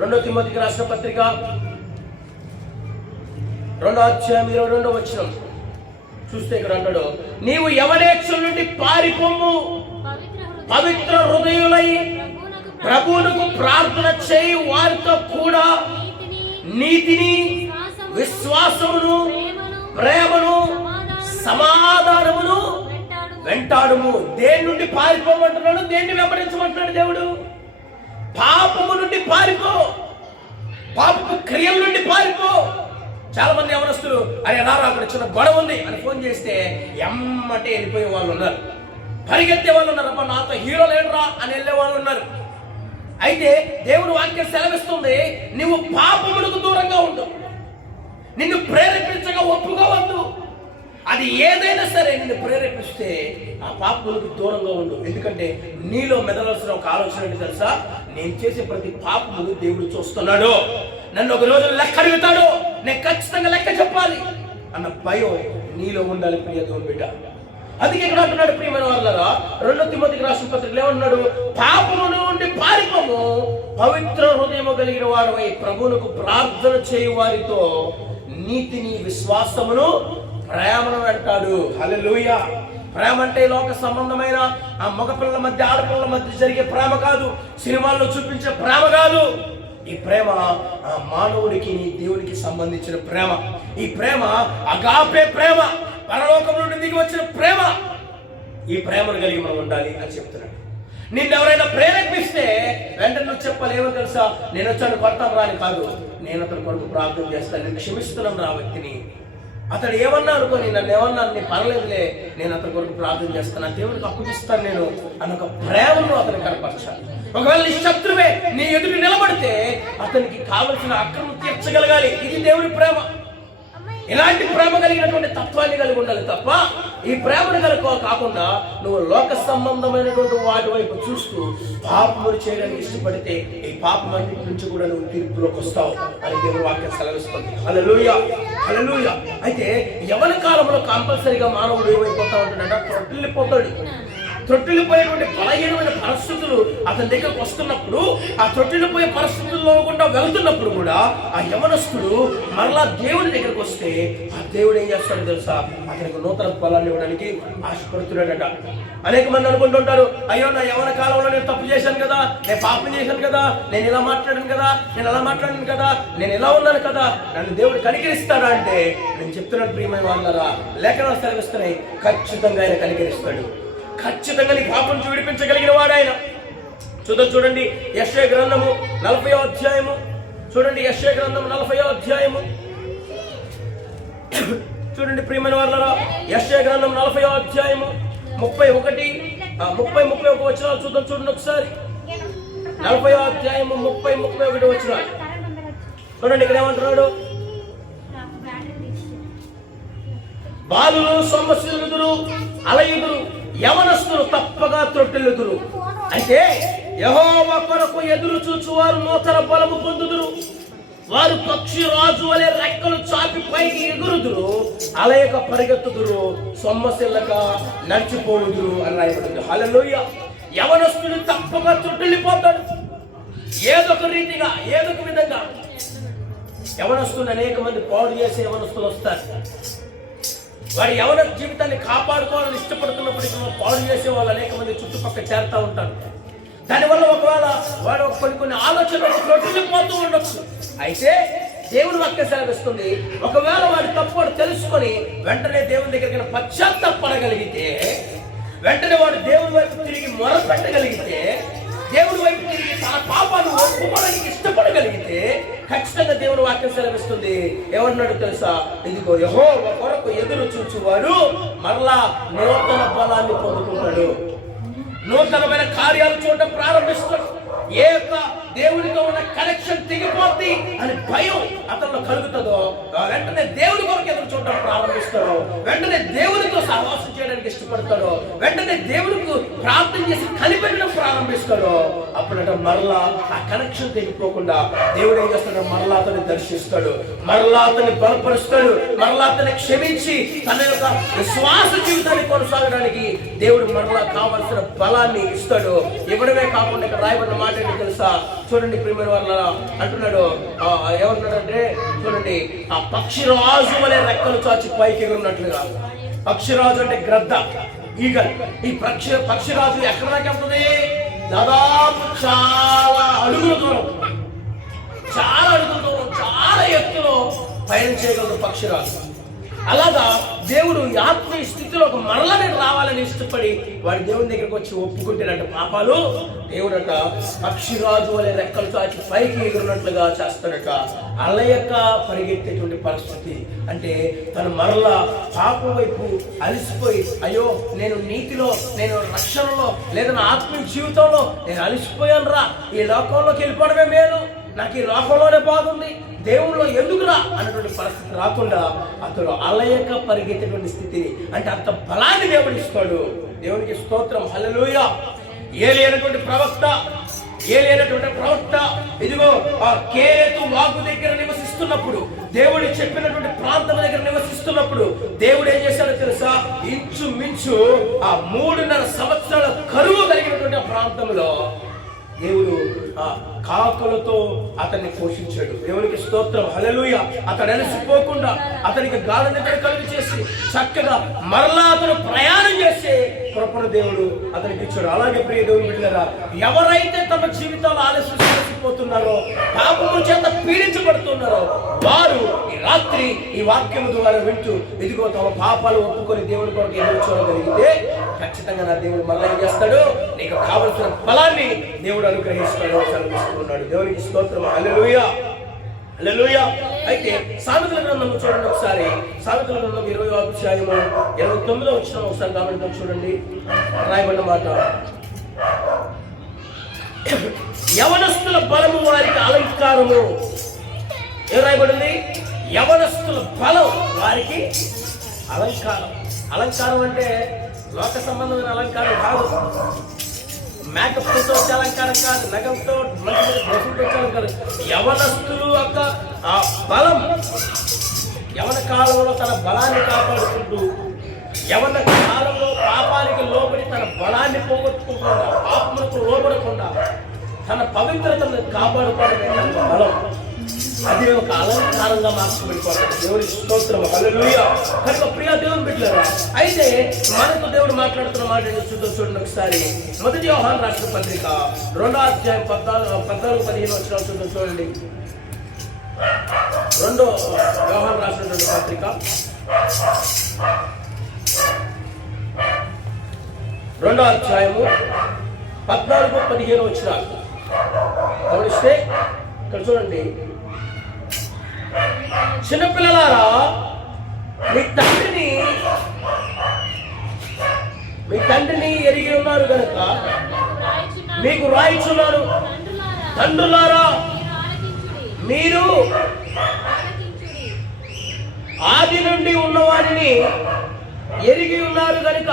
2వ తిమోతికి రాసిన పత్రిక 2:22 చూస్తే ఇక్కడ అంటాడు, నీవు యవనేచ్ఛల నుండి పారిపోము, పవిత్ర హృదయులై ప్రభువునకు ప్రార్థన చేయి వారితో కూడా నీతిని, విశ్వాసమును, ప్రేమను, సమాధానమును వెంటాడుము. దేని నుండి పారిపోమంటున్నాడు? దేన్ని వెంబడించమంటున్నాడు దేవుడు? పాపము నుండి పారిపో, పాపపు క్రియల నుండి పారిపో. చాలా మంది యవనస్తులు అరే రారా అక్కడ చిన్న గొడవ ఉంది అని ఫోన్ చేస్తే ఎమ్మటే వెళ్ళిపోయే వాళ్ళు ఉన్నారు, పరిగెత్తే వాళ్ళు ఉన్నారు, అబ్బా నాతో హీరో లేడురా అని వెళ్ళే వాళ్ళు ఉన్నారు. అయితే దేవుడు వాక్యం సెలవిస్తుంది, నువ్వు పాపములకు దూరంగా ఉండు, నిన్ను ప్రేరేపించగా ఒప్పుకోవద్దు. అది ఏదైనా సరే నిన్ను ప్రేరేపిస్తే ఆ పాపములకు దూరంగా ఉండు. ఎందుకంటే నీలో మెదలాల్సిన ఒక ఆలోచన ఏంటి తెలుసా? నేను చేసే ప్రతి పాపములు దేవుడు చూస్తున్నాడు, నన్ను ఒక రోజు లెక్క అడుగుతాడు, నేను ఖచ్చితంగా లెక్క చెప్పాలి అన్న భయం నీలో ఉండాలి ప్రియ దేవుని బిడ్డ. అందుకే ఇక్కడ అంటున్నాడు ప్రియమైన వాళ్ళరా, 2 తిమోతికి రాసిన పత్రికలో ఏమన్నాడు? పాపము నుండి పారిపోము, పవిత్ర హృదయము కలిగిన వారమై ప్రభువునకు ప్రార్థన చేయు వారితో నీతిని, విశ్వాసమును, ప్రేమను వెంటాడు. హల్లెలూయా. ప్రేమ అంటే లోక సంబంధమైన ఆ మగపిల్లల మధ్య ఆడపిల్లల మధ్య జరిగే ప్రేమ కాదు, సినిమాల్లో చూపించే ప్రేమ కాదు. ఈ ప్రేమ ఆ మానవుడికి దేవునికి సంబంధించిన ప్రేమ. ఈ ప్రేమ అగాపే ప్రేమ, పరలోకం నుండి దిగి వచ్చిన ప్రేమ. ఈ ప్రేమను కలిగి మనం ఉండాలి అని చెప్తున్నాడు. నిన్నెవరైనా ప్రేరేపిస్తే వెంటనే నువ్వు చెప్పాలి, ఏమో తెలుసా? నేను వచ్చాను కొడతాను రాని కాదు, నేను అతని కొరకు ప్రార్థన చేస్తాను, నేను క్షమిస్తున్నాను ఆ వ్యక్తిని. అతడు ఏమన్నా అనుకోని, నన్ను ఏమన్నా నేను పర్లేదులే, నేను అతని కొరకు ప్రార్థన చేస్తాను, దేవుడికి అప్పగిస్తాను నేను అన్న ఒక ప్రేమను అతను కనపరచాలి. ఒకవేళ నీ శత్రువే నీ ఎదురు నిలబడితే అతనికి కావలసిన అక్రమం తీర్చగలగాలి. ఇది దేవుడి ప్రేమ. ఇలాంటి ప్రేమ కలిగినటువంటి తత్వాన్ని కలిగి ఉండాలి తప్ప ఈ ప్రేమను కాకుండా నువ్వు లోక సంబంధమైనటువంటి వాటి వైపు చూస్తూ పాపములు చేయడానికి ఇష్టపడితే ఈ పాపమన్నిటి నుంచి కూడా నువ్వు తీర్పులోకి వస్తావు అని దేవుని వాక్యం సెలవిస్తుంది. హల్లెలూయా, హల్లెలూయా. అయితే యవ్వన కాలంలో కంపల్సరీగా మానవుడు ఏమైపోతా ఉంటాడంటే తొట్టిల్లిపోతాడు. తొట్టిల్లిపోయేటువంటి బలహీనమైన పరిస్థితులు అతని దగ్గరకు వస్తున్నప్పుడు, ఆ తొట్టిల్లిపోయే పరిస్థితుల్లో గుండా వెళ్తున్నప్పుడు కూడా ఆ యవనస్తుడు మరలా దేవుని దగ్గరకు వస్తే ఆ దేవుడు ఏం చేస్తాడో తెలుసా? అతనికి నూతన ఫలాన్ని ఇవ్వడానికి ఆశపడుతున్నాడట. అనేక మంది అనుకుంటుంటారు, అయ్యో నా యవన కాలంలో నేను తప్పు చేశాను కదా, నేను పాపం చేశాను కదా, నేను ఇలా మాట్లాడాను కదా, నేను అలా మాట్లాడాను కదా, నేను ఇలా ఉన్నాను కదా, నన్ను దేవుడు కనికరిస్తాడా అంటే నేను చెప్తున్నాను ప్రియమైన వాళ్ళరా, లేఖనాలు సెలవిస్తున్నాయి, ఖచ్చితంగా ఆయన కనికరిస్తాడు. ఖచ్చితంగా నీ పాపం నుంచి విడిపించగలిగిన వాడు ఆయన. చూడండి యెషయా గ్రంథము 40వ అధ్యాయము. చూడండి యెషయా గ్రంథము 40వ అధ్యాయము. చూడండి ప్రియమైన వాళ్ళరా, యెషయా గ్రంథం 40వ అధ్యాయము 30-31 వచనాలు చూద్దాం. చూడండి ఒకసారి 40వ అధ్యాయము 30-31 వచనాలు చూడండి. ఇక్కడ ఏమంటున్నాడు? బాలులు సొమ్మసిల్లుదురు, అలయుదురు, యవనస్తులు తప్పగా త్రొట్టిల్లుదురు. అయితే యెహోవా కొరకు ఎదురు చూచువారు నూతన బలము పొందుదురు, వారు పక్షి రాజు వలె రెక్కలు చాపి పైకి ఎగురుదురు, అలయక పరిగెత్తుదురు, సొమ్మసిల్లక నడిచిపోవుదురు అని రాయబడింది. హల్లెలూయా. యవనస్తుడు తప్పగా త్రొట్టిల్లిపోతాడు, ఏదొక రీతిగా, ఏదొక విధంగా. యవనస్తుడు అనేక మంది పాడు చేసే యవనస్తులు వస్తారు. వారి యవన జీవితాన్ని కాపాడుకోవాలని ఇష్టపడుతున్నప్పటికీ పాడు చేసే వాళ్ళు అనేక మంది చుట్టుపక్కల చేరుతూ ఉంటారు. దానివల్ల ఒకవేళ వాడు కొన్ని ఆలోచనలు తొట్టిల్లిపోతూ ఉండొచ్చు. అయితే దేవుని వాక్యం సెలవిస్తుంది, ఒకవేళ వాడి తప్పు తెలుసుకొని వెంటనే దేవుని దగ్గరికి పశ్చాత్తాపడగలిగితే, వెంటనే వాడు దేవుని వైపు తిరిగి మొరపెట్టగలిగితే, దేవుడి వైపు తిరిగి తన పాపాన్ని ఒప్పుకోవడానికి ఇష్టపడగలిగితే ఖచ్చితంగా దేవుని వాక్యం సెలవిస్తుంది. ఏమన్నాడు తెలుసా? ఇదిగో యెహోవా కొరకు ఎదురు చూచువాడు మరలా నూతన బలాన్ని పొందుకుంటాడు, నూతనమైన కార్యాలు చూడటం ప్రారంభిస్తాడు. ఏ యొక్క దేవుడితో ఉన్న కనెక్షన్ తెగిపోద్ది అని భయం అతనిలో కలుగుతుందో వెంటనే దేవుడి కొరకు ఎదురు చూడటం ప్రారంభిస్తాడు, వెంటనే దేవుడితో సహవాసం చేయడానికి ఇష్టపడతాడు, వెంటనే దేవుడికి ప్రార్థన చేసి కనిపెట్టడం ప్రారంభిస్తాడు. అప్పుడట మరలా ఆ కనెక్షన్ తెగిపోకుండా దేవుడు ఏం చేస్తాడు? మరలా అతన్ని దర్శిస్తాడు, మరలా అతన్ని బలపరుస్తాడు, మరలా అతన్ని క్షమించి తన యొక్క విశ్వాస జీవితాన్ని కొనసాగడానికి దేవుడు మరలా కావలసిన బలాన్ని ఇస్తాడు. ఇవ్వడమే కాకుండా ఇక్కడ రాయబడిన మాట ఏంటి తెలుసా? చూడండి ప్రియమైన వాళ్ళ అంటున్నాడు, ఏమంటున్నాడంటే చూడండి, ఆ పక్షిరాజు వలె రెక్కలు చాచి పైకి ఎగురున్నట్లుగా. పక్షిరాజు అంటే గ్రద్ద, ఈగల్. ఈ పక్షిరాజు ఎక్కడ దాకా వెళ్తుంది? దాదాపు చాలా అడుగుల దూరం, చాలా అడుగుల దూరం, చాలా ఎత్తులో పయనం చేయగలదు పక్షిరాజు. అలాగా దేవుడు ఆత్మీయ స్థితిలో ఒక మరలని రావాలని ఇష్టపడి వాడి దేవుని దగ్గరకు వచ్చి ఒప్పుకుంటేనంట పాపాలు, దేవుడట పక్షిరాజు వలె రెక్కలు చాచి పైకి ఎగురున్నట్లుగా చేస్తాడట. అలయక పరిగెత్తేటువంటి పరిస్థితి అంటే తను మరలా పాపం వైపు అలసిపోయి, అయ్యో నేను నీతిలో, నేను రక్షణలో, లేదా నా ఆత్మీయ జీవితంలో నేను అలసిపోయాను రా, ఈ లోకంలోకి వెళ్ళిపోవడమే మేలు, నాకు ఈ లోకంలోనే బాగుంది, దేవుళ్ళో ఎందుకురా అన్నటువంటి పరిస్థితి రాకుండా అతడు అలయక పరిగెత్తేటువంటి స్థితిని, అంటే అంత బలాన్ని దేవుడు ఇస్తాడు. దేవునికి స్తోత్రం, హల్లెలూయా. ఏలైనటువంటి ప్రవక్త ఇదిగో ఆ కేతు వాగు దగ్గర నివసిస్తున్నప్పుడు, దేవుడు చెప్పినటువంటి ప్రాంతం దగ్గర నివసిస్తున్నప్పుడు దేవుడు ఏం చేశాడో తెలుసా? ఇంచుమించు ఆ 3.5 సంవత్సరాల కరువు కలిగినటువంటి ఆ ప్రాంతంలో దేవుడు ఆ కాకులతో అతన్ని పోషించాడు. దేవునికి స్తోత్రం, హల్లెలూయా. అతడు అలసిపోకుండా అతనికి గాఢ నిద్ర కలుగు చేసి చక్కగా మరలా అతను ప్రయాణం చేసే కృపను దేవుడు అతనికి ఇచ్చాడు. అలాగే ప్రియ దేవుని బిడ్డలారా, ఎవరైతే తమ జీవితాలు ఆలస్యపోతున్నారో, పాపము చేత పీడించబడుతున్నారో, వారు ఈ రాత్రి ఈ వాక్యము ద్వారా వింటూ ఇదిగో తమ పాపాలు ఒప్పుకొని దేవుని కొరకు ఎదురు చూడగలిగితే ఖచ్చితంగా నా దేవుడు మరలా ఏం చేస్తాడు? నీకు కావలసిన ఫలాన్ని దేవుడు అనుగ్రహిస్తాడు సెలవిస్తున్నాడు. దేవునికి స్తోత్రం, హల్లెలూయా, హల్లెలూయా. అయితే సామెతల గ్రంథం చూడండి ఒకసారి. సామెతల గ్రంథం 20వ అధ్యాయము 29వ వచనం ఒకసారి గమనిద్దాం. చూడండి రాయబడిన మాట, యవనస్తుల బలము వారికి అలంకారము. ఏం రాయబడింది? యవనస్తుల బలం వారికి అలంకారం. అలంకారం అంటే లోక సంబంధమైన అలంకారం కాదు, మేకప్ తో వచ్చే అలంకారం కాదు, నగంతో మంచి డ్రెస్సులతో వచ్చే అలంకారం. యవనస్తులు యొక్క ఆ బలం, యవన కాలంలో తన బలాన్ని కాపాడుకుంటూ, యవన కాలంలో పాపానికి లోబడి తన బలాన్ని పోగొట్టుకోకుండా, పాపములకు లోబడకుండా తన పవిత్రతను కాపాడుకోవడం బలం. అది ఒక అలంకారంగా మార్చబడిపోతుంది. దేవుడి స్తోత్రం, హల్లెలూయా. కనుక ప్రియ దేవుని బిడ్డలారా, అయితే మనకు దేవుడు మాట్లాడుతున్న మాట చూడండి ఒకసారి. 1 యోహాను రాసిన పత్రిక 2వ అధ్యాయం 14-15 వచనాలు చూడండి. 2 యోహాను రాసినటువంటి పత్రిక 2వ అధ్యాయము 14-15 వచనాలు గమనిస్తే ఇక్కడ చూడండి. చిన్నపిల్లలారా, మీ తండ్రిని ఎరిగి ఉన్నారు కనుక మీకు రాయిచున్నాను. తండ్రులారా, మీరు ఆది నుండి ఉన్నవారిని ఎరిగి ఉన్నారు కనుక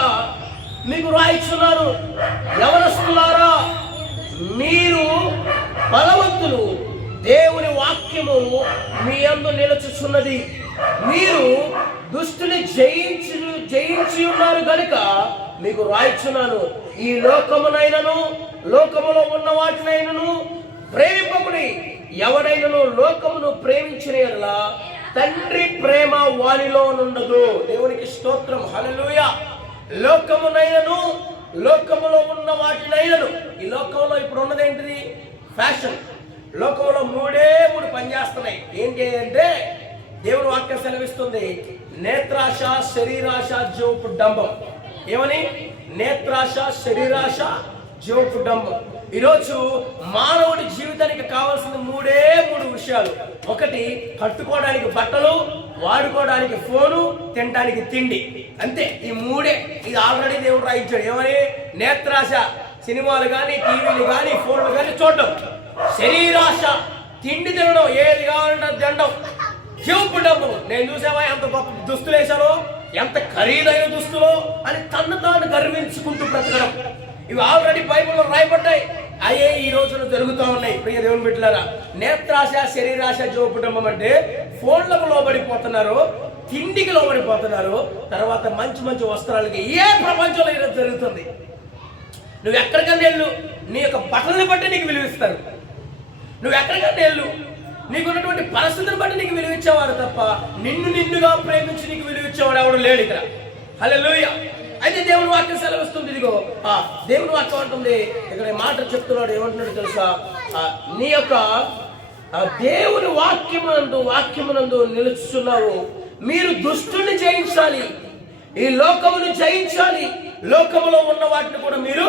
మీకు రాయిచున్నాను. యవనస్తులారా, మీరు బలవంతులు, దేవుని వాక్యము మీ యందు నిలుచుచున్నది, మీరు దుష్టుని జయించి ఉన్నారు గనుక మీకు రాయిచున్నాను. ఈ లోకమునైనను లోకములో ఉన్న వాటినైనను ప్రేమింపకుడి. ఎవడైనను లోకమును ప్రేమించిన యెడల తండ్రి ప్రేమ వానిలో నుండదు. దేవునికి స్తోత్రం, హల్లెలూయా. లోకమునైనను లోకములో ఉన్న వాటినైనను, ఈ లోకంలో ఇప్పుడు ఉన్నది ఏంటిది? ఫ్యాషన్. లోకంలో 3 పనిచేస్తున్నాయి. ఏంటి అంటే దేవుని వాక్యం సెలవిస్తుంది, నేత్రాశ, శరీరాశ, జీవపు డంబం. ఏమని? నేత్రాశ, శరీరాశ, జీవపు డంబం. ఈరోజు మానవుడి జీవితానికి కావాల్సిన 3 విషయాలు. ఒకటి, కట్టుకోవడానికి బట్టలు, వాడుకోవడానికి ఫోను, తినడానికి తిండి. అంతే, ఈ 3. ఇది ఆల్రెడీ దేవుడు రాయించాడు. ఏమని? నేత్రాశ, సినిమాలు కానీ, టీవీలు కానీ, ఫోన్లు కానీ చూడడం. శరీరాశ, తిండి తినడం, ఏది కావాలంటే తినడం. జీవపు డబ్బు, నేను చూసావా ఎంత గొప్ప దుస్తులు వేశానో, ఎంత ఖరీదైన దుస్తులో అని తను తాను గర్వించుకుంటూ బ్రతకడం. ఇవి ఆల్రెడీ బైబిల్లో రాయబడ్డాయి. అయ్యే ఈ రోజున జరుగుతూ ఉన్నాయి. ప్రియ దేవుని బిడ్డలారా, నేత్రాశ, శరీరాశ, జీవపు డబ్బం అంటే ఫోన్లకు లోబడిపోతున్నారు, తిండికి లోబడిపోతున్నారు, తర్వాత మంచి మంచి వస్త్రాలకి. ఏ ప్రపంచంలో ఈరోజు జరుగుతుంది? నువ్వు ఎక్కడికన్నా వెళ్ళు, నీ యొక్క బట్టలను బట్టి నీకు విలువిస్తారు. నువ్వు ఎక్కడికన్నా వెళ్ళు, నీకున్నటువంటి పరిస్థితిని బట్టి నీకు విలువించేవాడు తప్ప నిన్నుగా ప్రేమించి నీకు విలువించేవాడు ఎవడు లేడు ఇక్కడ. హల్లెలూయా. అయితే దేవుని వాక్యం సెలవిస్తుంది. ఇదిగో దేవుని వాక్యం అంటుంది, ఇక్కడ మాట చెప్తున్నాడు. ఏమంటున్నాడు తెలుసా? నీ యొక్క దేవుని వాక్యమునందు నిలుచున్నావు. మీరు దుష్టుని జయించాలి, ఈ లోకమును జయించాలి, లోకములో ఉన్న వాటిని కూడా మీరు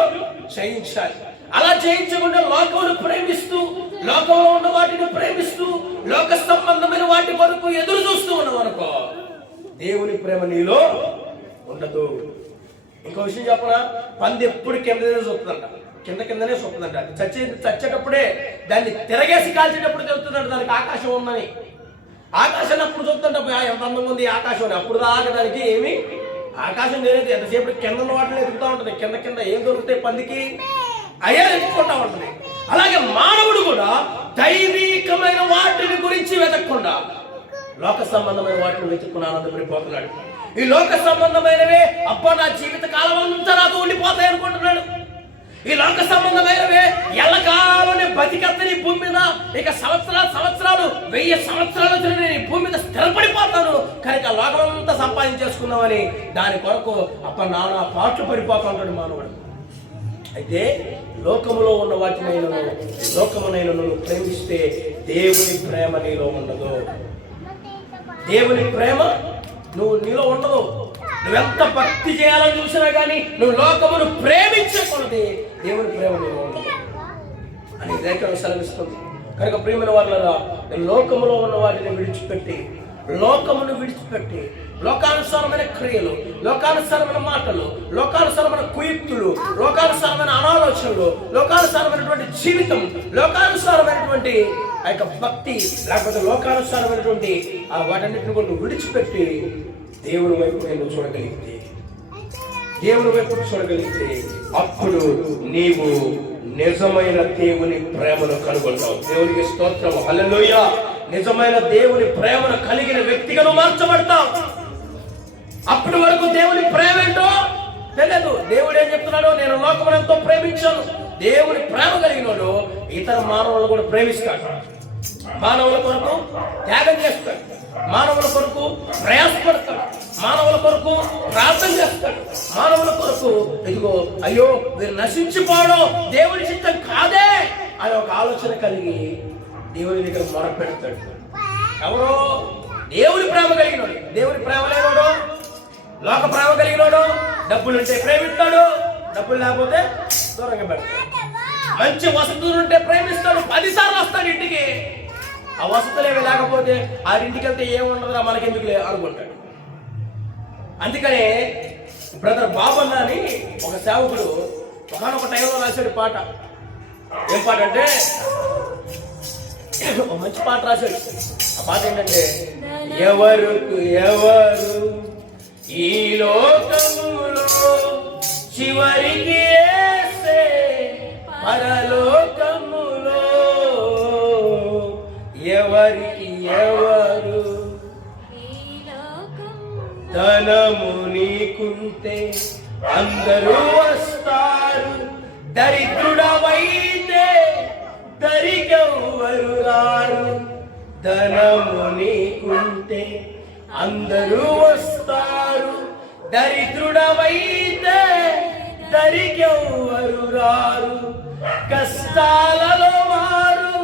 జయించాలి. అలా జయించకుండా లోకమును ప్రేమిస్తూ, లోకంలో ఉన్న వాటిని ప్రేమిస్తూ, లోక సంబంధమైన వాటి వరకు ఎదురు చూస్తూ ఉన్నాం అనుకో, దేవుని ప్రేమ నీలో ఉండదు. ఇంకో విషయం చెప్పనా? పంది ఎప్పుడు కిందనే చూస్తుందంట, కిందనే చూస్తుందంట. చచ్చేటప్పుడే దాన్ని తిరగేసి కాల్చేటప్పుడు తెలుస్తుందంట దానికి ఆకాశం ఉందని. ఆకాశాన్ని అప్పుడు చూస్తుంట ఎంత అందంగా ఉంది ఆకాశం అని. అప్పుడు దాకా దానికి ఏమి ఆకాశం తెలియదు. ఎంతసేపు కింద ఉన్న వాటిని ఎదుగుతూ ఉంటుంది. కింద ఏం దొరుకుతాయి పందికి? అయ్యా ఎత్తుకుంటా ఉంటుంది. అలాగే మానవుడు కూడా దైవికమైన వాటిని గురించి వెతకకుండా లోక సంబంధమైన వాటిని వెతుక్కుని ఆనందపడిపోతున్నాడు. ఈ లోక సంబంధమైనవే అబ్బా నా జీవిత కాలం అంతా నాకు ఉండిపోతాయి అనుకుంటున్నాడు. ఈ లోక సంబంధమైనవే ఎల్లకాలం బతికెత్తని భూమి మీద, ఇక సంవత్సరాలు 1000 సంవత్సరాలు నేను భూమి మీద స్థిరపడిపోతాను కనుక లోకమంతా సంపాదించేసుకున్నామని దాని కొరకు నానా పాటలు పడిపోతుంటాడు మానవుడు. అయితే లోకములో ఉన్న లోకమునైనను ప్రేమిస్తే దేవుని ప్రేమ నీలో ఉండదు. దేవుని ప్రేమ నీలో ఉండదు. నువ్వెంత భక్తి చేయాలని చూసినా కానీ నువ్వు లోకమును ప్రేమించకూడదు, దేవుని ప్రేమ నీలో ఉండదు అని లేఖనం సెలవిస్తుంది. కనుక ప్రియమైన వాళ్ళరా, లోకములో ఉన్న వాటిని విడిచిపెట్టి, లోకానుసారమైన క్రియలు, లోకానుసారమైన మాటలు, లోకానుసారమైన కుయుక్తులు, లోకానుసారమైన అనాలోచనలు, లోకానుసారమైనటువంటి జీవితం, లోకానుసారమైనటువంటి ఆ యొక్క భక్తి, లేకపోతే లోకానుసారమైనటువంటి వాటన్నిటిని కూడా విడిచిపెట్టి దేవుని వైపు నేను చూడగలిగితే అప్పుడు నీవు నిజమైన దేవుని ప్రేమను కనుగొంటావు. దేవునికి స్తోత్రం, హల్లెలూయా. నిజమైన దేవుని ప్రేమను కలిగిన వ్యక్తిగా నువ్వు మార్చబడతావు. అప్పటి వరకు దేవుని ప్రేమ ఏంటో తెలియదు. దేవుడు ఏం చెప్తున్నాడు? నేను లోకమును ఎంతో ప్రేమించాను. దేవుని ప్రేమ కలిగినోడు ఇతర మానవులను కూడా ప్రేమిస్తాడు. మానవుల కొరకు త్యాగం చేస్తాడు, మానవుల కొరకు ప్రయాసపడతాడు, మానవుల కొరకు ప్రార్థన చేస్తాడు, మానవుల కొరకు ఇదిగో అయ్యో వీరు నశించిపోవడం దేవుని చిత్తం కాదే అని ఒక ఆలోచన కలిగి దేవుని దగ్గర మొరపెడతాడు. ఎవరో దేవుని ప్రేమ కలిగినోడు. దేవుని ప్రేమ లేనోడు, లోక ప్రేమ కలిగినోడు డబ్బులుంటే ప్రేమిస్తాడు, డబ్బులు లేకపోతే దూరంగా పెడతాడు. మంచి వసతులు ఉంటే ప్రేమిస్తాడు, 10 సార్లు వస్తాడు ఇంటికి. ఆ వసతులు ఏమి లేకపోతే ఆ ఇంటికి వెళ్తే ఏముండదురా మనకెందుకు అనుకుంటాడు. అందుకనే బ్రదర్ బాబన్న అని ఒక సేవకుడు ఒకనొక టైంలో రాశాడు పాట. ఏం పాట అంటే ఒక మంచి పాట రాశాడు. ఆ పాట ఏంటంటే, ఎవరు ఈ లోకములో చివరికి యేసే పరలోకములో, ఎవరికి ధనము నీకుంటే అందరూ వస్తారు, దరిద్రుడవైతే దరికెవ్వరు రారు. ధనము నీకుంటే అందరూ వస్తారు, దరిద్రుడవైతే దరికెవ్వరు రారు. కష్టాలలో వారు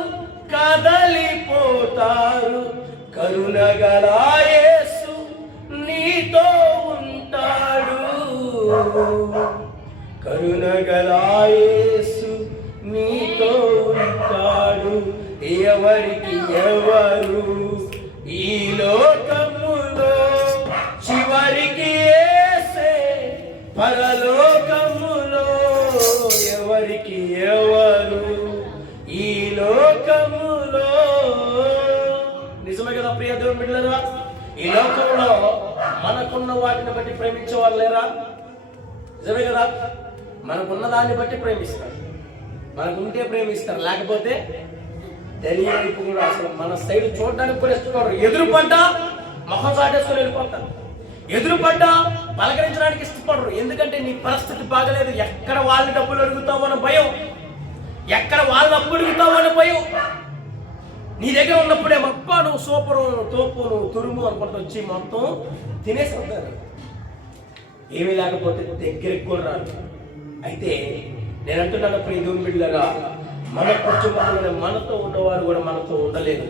కదలిపోతారు, కరుణగల యేసు నీతో ఉంటాడు. కరుణగల యేసు నీతో ఉంటాడు. ఎవరికి ఈ లోకములో చివరికి యేసే పరలోకములో, ఎవరికి ఈ లోకములో. నిజమే కదా ప్రియ దేవుని బిడ్డలారా? ఈ లోకంలో మనకున్న వాటిని బట్టి ప్రేమించే వాళ్ళు లేరా? నిజమే కదా? మనకున్న దాన్ని బట్టి ప్రేమిస్తారు, మనకుంటే ప్రేమిస్తారు, లేకపోతే తెలియపు కూడా అసలు మన సైడ్ చూడడానికి కూడా ఇష్టపడరు. ఎదురుపడ్డా మొహం చాటేసుకొని వెళ్ళిపోతారు, ఎదురుపడ్డా పలకరించడానికి ఇష్టపడరు. ఎందుకంటే నీ పరిస్థితి బాగలేదు, ఎక్కడ వాళ్ళ డబ్బులు అడుగుతావు అన్న భయం, ఎక్కడ వాళ్ళ అప్పు అడుగుతావు అన్న భయం. నీ దగ్గర ఉన్నప్పుడే అప్ప నువ్వు సూపరు, తోపు, నువ్వు తురుము అనుకుంటూ వచ్చి మొత్తం తినేసి ఉంటారు. ఏమీ లేకపోతే దగ్గరికి కూడా రాదు. అయితే నేను అంటున్నాను ప్రియ దేవుని బిడ్డలారా, మన కుటుంబంలో మనతో ఉన్నవారు కూడా మనతో ఉండలేదు.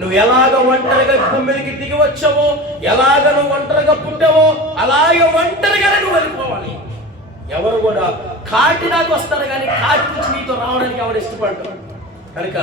నువ్వు ఎలాగ ఒంటరిగా భూమి మీదకి దిగి వచ్చావో, ఎలాగ నువ్వు ఒంటరిగా పుట్టావో, అలాగే ఒంటరిగా నువ్వు వెళ్ళిపోవాలి. ఎవరు కూడా కాటి నాకు వస్తారు కానీ కాటి నుంచి నీతో రావడానికి ఎవరు ఇష్టపడతారు. కనుక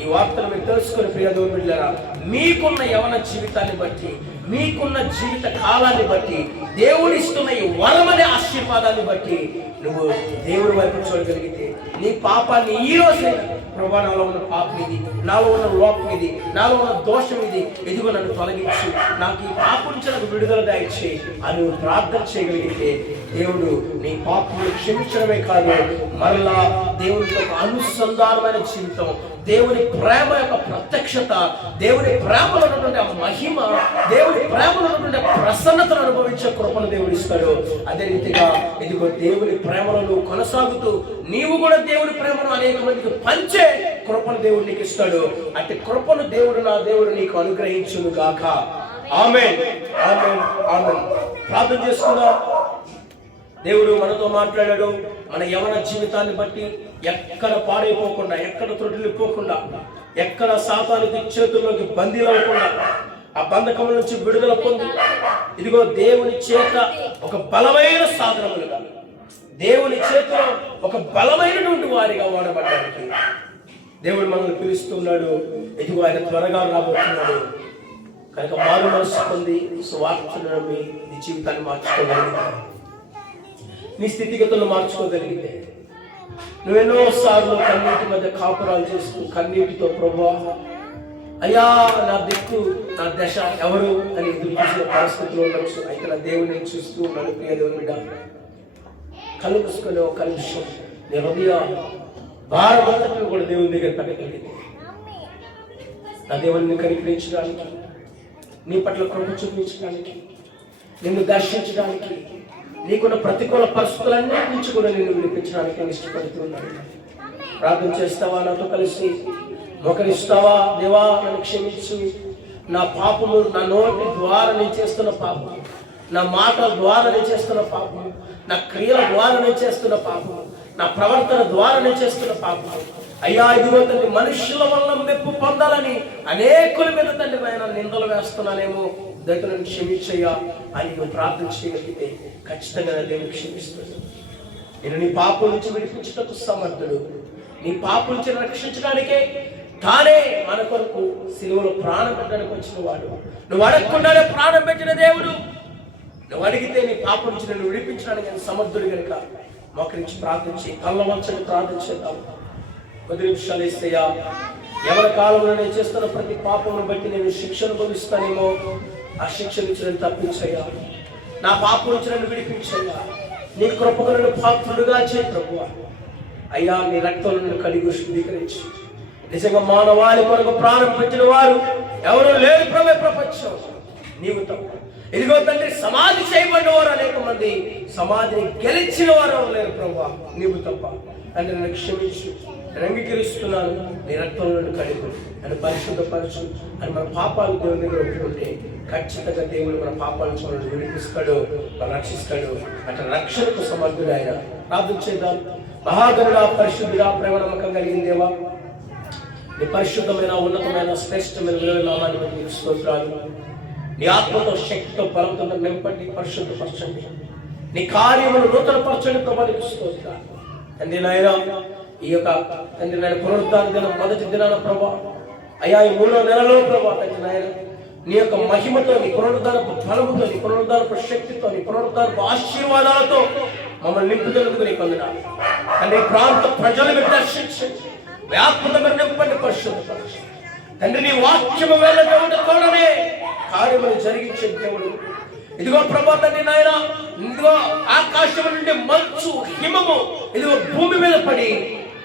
ఈ వార్తను మీరు తెలుసుకుని ప్రియ దేవుని బిడ్డలారా, మీకున్న యవన జీవితాన్ని బట్టి, మీకున్న జీవిత కాలాన్ని బట్టి, దేవుడిస్తున్న ఈ వరమనే ఆశీర్వాదాన్ని బట్టి నువ్వు దేవుడి వైపు చూడగలిగితే నీ పాపాన్ని ఈ రోజే, ప్రభా నాలో ఉన్న పాపం ఇది, నాలో ఉన్న లోపం ఇది, నాలో ఉన్న దోషం ఇది, ఎదుగు నన్ను తొలగించు, నాకు ఈ పాపం నుంచి నాకు విడుదల దయచే అని నువ్వు ప్రార్థన చేయగలిగితే దేవుడు నీ పాపములు క్షమించడమే కాదు, మరలా దేవునితో అనుసంధానమైన జీవితం, దేవుని ప్రేమ యొక్క ప్రత్యక్షత, దేవుని ప్రేమలో ఉన్నటువంటి మహిమ, దేవుని ప్రేమలో ఉన్నటువంటి ప్రసన్నతను అనుభవించే కృపను దేవుడు ఇస్తాడు. అదే రీతిగా ఇదిగో దేవుని ప్రేమలో నువ్వు కొనసాగుతూ నీవు కూడా దేవుని ప్రేమను అనేక మందికి పంచే కృపను దేవుడు నీకు ఇస్తాడు. అంటే కృపను దేవుడు నా దేవుడు నీకు అనుగ్రహించును గాక. ఆమేన్, ఆమేన్, ఆమేన్. ప్రార్థన చేసుకుందాం. దేవుడు మనతో మాట్లాడాడు. మన యవన జీవితాన్ని బట్టి ఎక్కడ పాడైపోకుండా, ఎక్కడ త్రుటిల్లిపోకుండా, ఎక్కడ సాతానుకి చేతుల్లోకి బందీలవ్వకుండా, ఆ బంధకం నుంచి విడుదల పొంది ఇదిగో దేవుని చేత ఒక బలమైన సాధనములుగా, దేవుని చేతిలో ఒక బలమైనటువంటి వారిగా వాడబడడానికి దేవుడు మనల్ని పిలుస్తున్నాడు. ఇదిగో ఆయన త్వరగా రాబోతున్నాడు. కనుక మారు మనసు పొంది సువార్తను నమ్మి నీ జీవితాన్ని మార్చుకోగలిగితే, నీ స్థితిగతులను మార్చుకోగలిగితే, నువ్వెన్నో సార్లు కన్నీటి మధ్య కాపురాలు చేస్తూ కన్నీటితో ప్రభువా అయ్యా నా దిక్కు నా దశ ఎవరు అని ఎదురు చూసిన పరిస్థితులు ఉండొచ్చు. అయితే నా దేవుడిని చూస్తూ ఉన్నాను. ప్రియ దేవుని బిడ్డ, కళ్ళు మూసుకొని ఒక నిమిషం నీ హృదయ భారమంతటిని కూడా దేవుని దగ్గర పెట్టగలిగింది. నా దేవుడిని కనికరించడానికి, నీ పట్ల కృప చూపించడానికి, నిన్ను దర్శించడానికి, నీకున్న ప్రతికూల పరిస్థితులన్నిటి నుంచి కూడా నిన్ను విడిపించడానికి నేను ఇష్టపడుతున్నాను. ప్రార్థన చేస్తావా? నాతో కలిసి మోకరిస్తావా? దేవా నన్ను క్షమించు, నా పాపము, నా నోటి ద్వారా నేను చేస్తున్న పాపము, నా మాటల ద్వారా నేను చేస్తున్న పాపము, నా క్రియల ద్వారా నేను చేస్తున్న పాపము, నా ప్రవర్తన ద్వారా నేను చేస్తున్న పాపము. అయ్యా ఇదిగో తండ్రి, మనుషుల వల్ల మెప్పు పొందాలని అనేకుల మీద తండ్రి ఆయన నిందలు వేస్తున్నానేమో, దయతో నన్ను క్షమించయ్యా అని నువ్వు ప్రార్థన చేయగలిగితే ఖచ్చితంగా దేవుని క్షమిస్తుంది. నేను నీ పాపం నుంచి విడిపించటకు సమర్థుడు. నీ పాపం నుంచి రక్షించడానికే తానే మన కొరకు సిలువలో ప్రాణం పెట్టడానికి వచ్చిన వాడు. నువ్వు అడగకుండానే ప్రాణం పెట్టిన దేవుడు. నువ్వు అడిగితే నీ పాపం నుంచి నన్ను విడిపించడానికి నేను సమర్థుడు కనుక మోకరించి ప్రార్థించి కళ్ళ వంచని ప్రార్థన చేద్దాం. 10 నిమిషాలు ఇస్తేయా, ఎవరి కాలంలో నేను చేస్తున్న ప్రతి పాపమును బట్టి నేను శిక్షను భవిస్తానేమో, ఆ శిక్ష నుంచి నన్ను తప్పించయ్యా, నా పాపం నుంచి నన్ను విడిపించయ్యా, నీ కృపకు నన్ను పాత్రుడుగా చేయి ప్రభువా. అయ్యా నీ రక్తంలో నన్ను కడిగి శుద్ధీకరించి, నిజంగా మానవాళి కొరకు ప్రాణం పెట్టిన వారు ఎవరు లేరు ప్రభు ప్రపంచం, నీవు తప్ప. ఇదిగో తండ్రి, సమాధి చేయబడిన వారు అనేక మంది, సమాధిని గెలిచిన వారు ఎవరు లేరు ప్రభువా, నీవు తప్ప. తండ్రి నన్ను క్షమించు, నేను అంగీకరిస్తున్నాను, నీ రక్తంలో నన్ను కడిగి నన్ను పరిశుద్ధపరచు అని మన పాపాలు దేవుని దగ్గర ఒప్పుకుంటే ఖచ్చితంగా దేవుడు మన పాపాల నుంచి మనల్ని విడిపిస్తాడు, మనం రక్షిస్తాడు. అంటే రక్షణకు సమర్థుడు ఆయన. ప్రార్థన చేద్దాం. మహాగణుడా, పరిశుద్ధుడా, ప్రేమ నమ్మకం కలిగిన దేవా, నీ పరిశుద్ధమైన ఉన్నతమైన శ్రేష్టమైన విలువ నామాన్ని బట్టి నీకు స్తోత్రాలు. నీ ఆత్మతో శక్తితో బలంతో నింపండి, పరిశుద్ధపరచండి, నీ కార్యములు నూతనపరచండి ప్రభా, నీకు స్తోత్రాలు. తండ్రి నాయన, ఈ యొక్క తండ్రి నాయన పునరుద్ధాన దినం మొదటి దినాన ప్రభా, అయ్యా ఈ 3వ నెలలో ప్రభా తండ్రి నాయన నీ యొక్క మహిమతో, నీ పునరుద్ధానపు బలముతో, నీ పునరుద్ధానపు శక్తితో, నీ పునరుద్ధానపు ఆశీర్వాదాలతో మమ్మల్ని నింపుదలకు నీకు వందనాలు. తండ్రి ప్రాంత ప్రజలను దర్శించండి, వ్యాపృతంగా నింపండి, పరిశుద్ధపరచండి. తండ్రి నీ వాక్యము వేళ తోడనే కార్యములు జరిగించే దేవుడు. ఇదిగో ప్రభా తండ్రి నాయన, ఇదిగో ఆకాశం నుండి మంచు హిమము ఇదిగో భూమి మీద పడి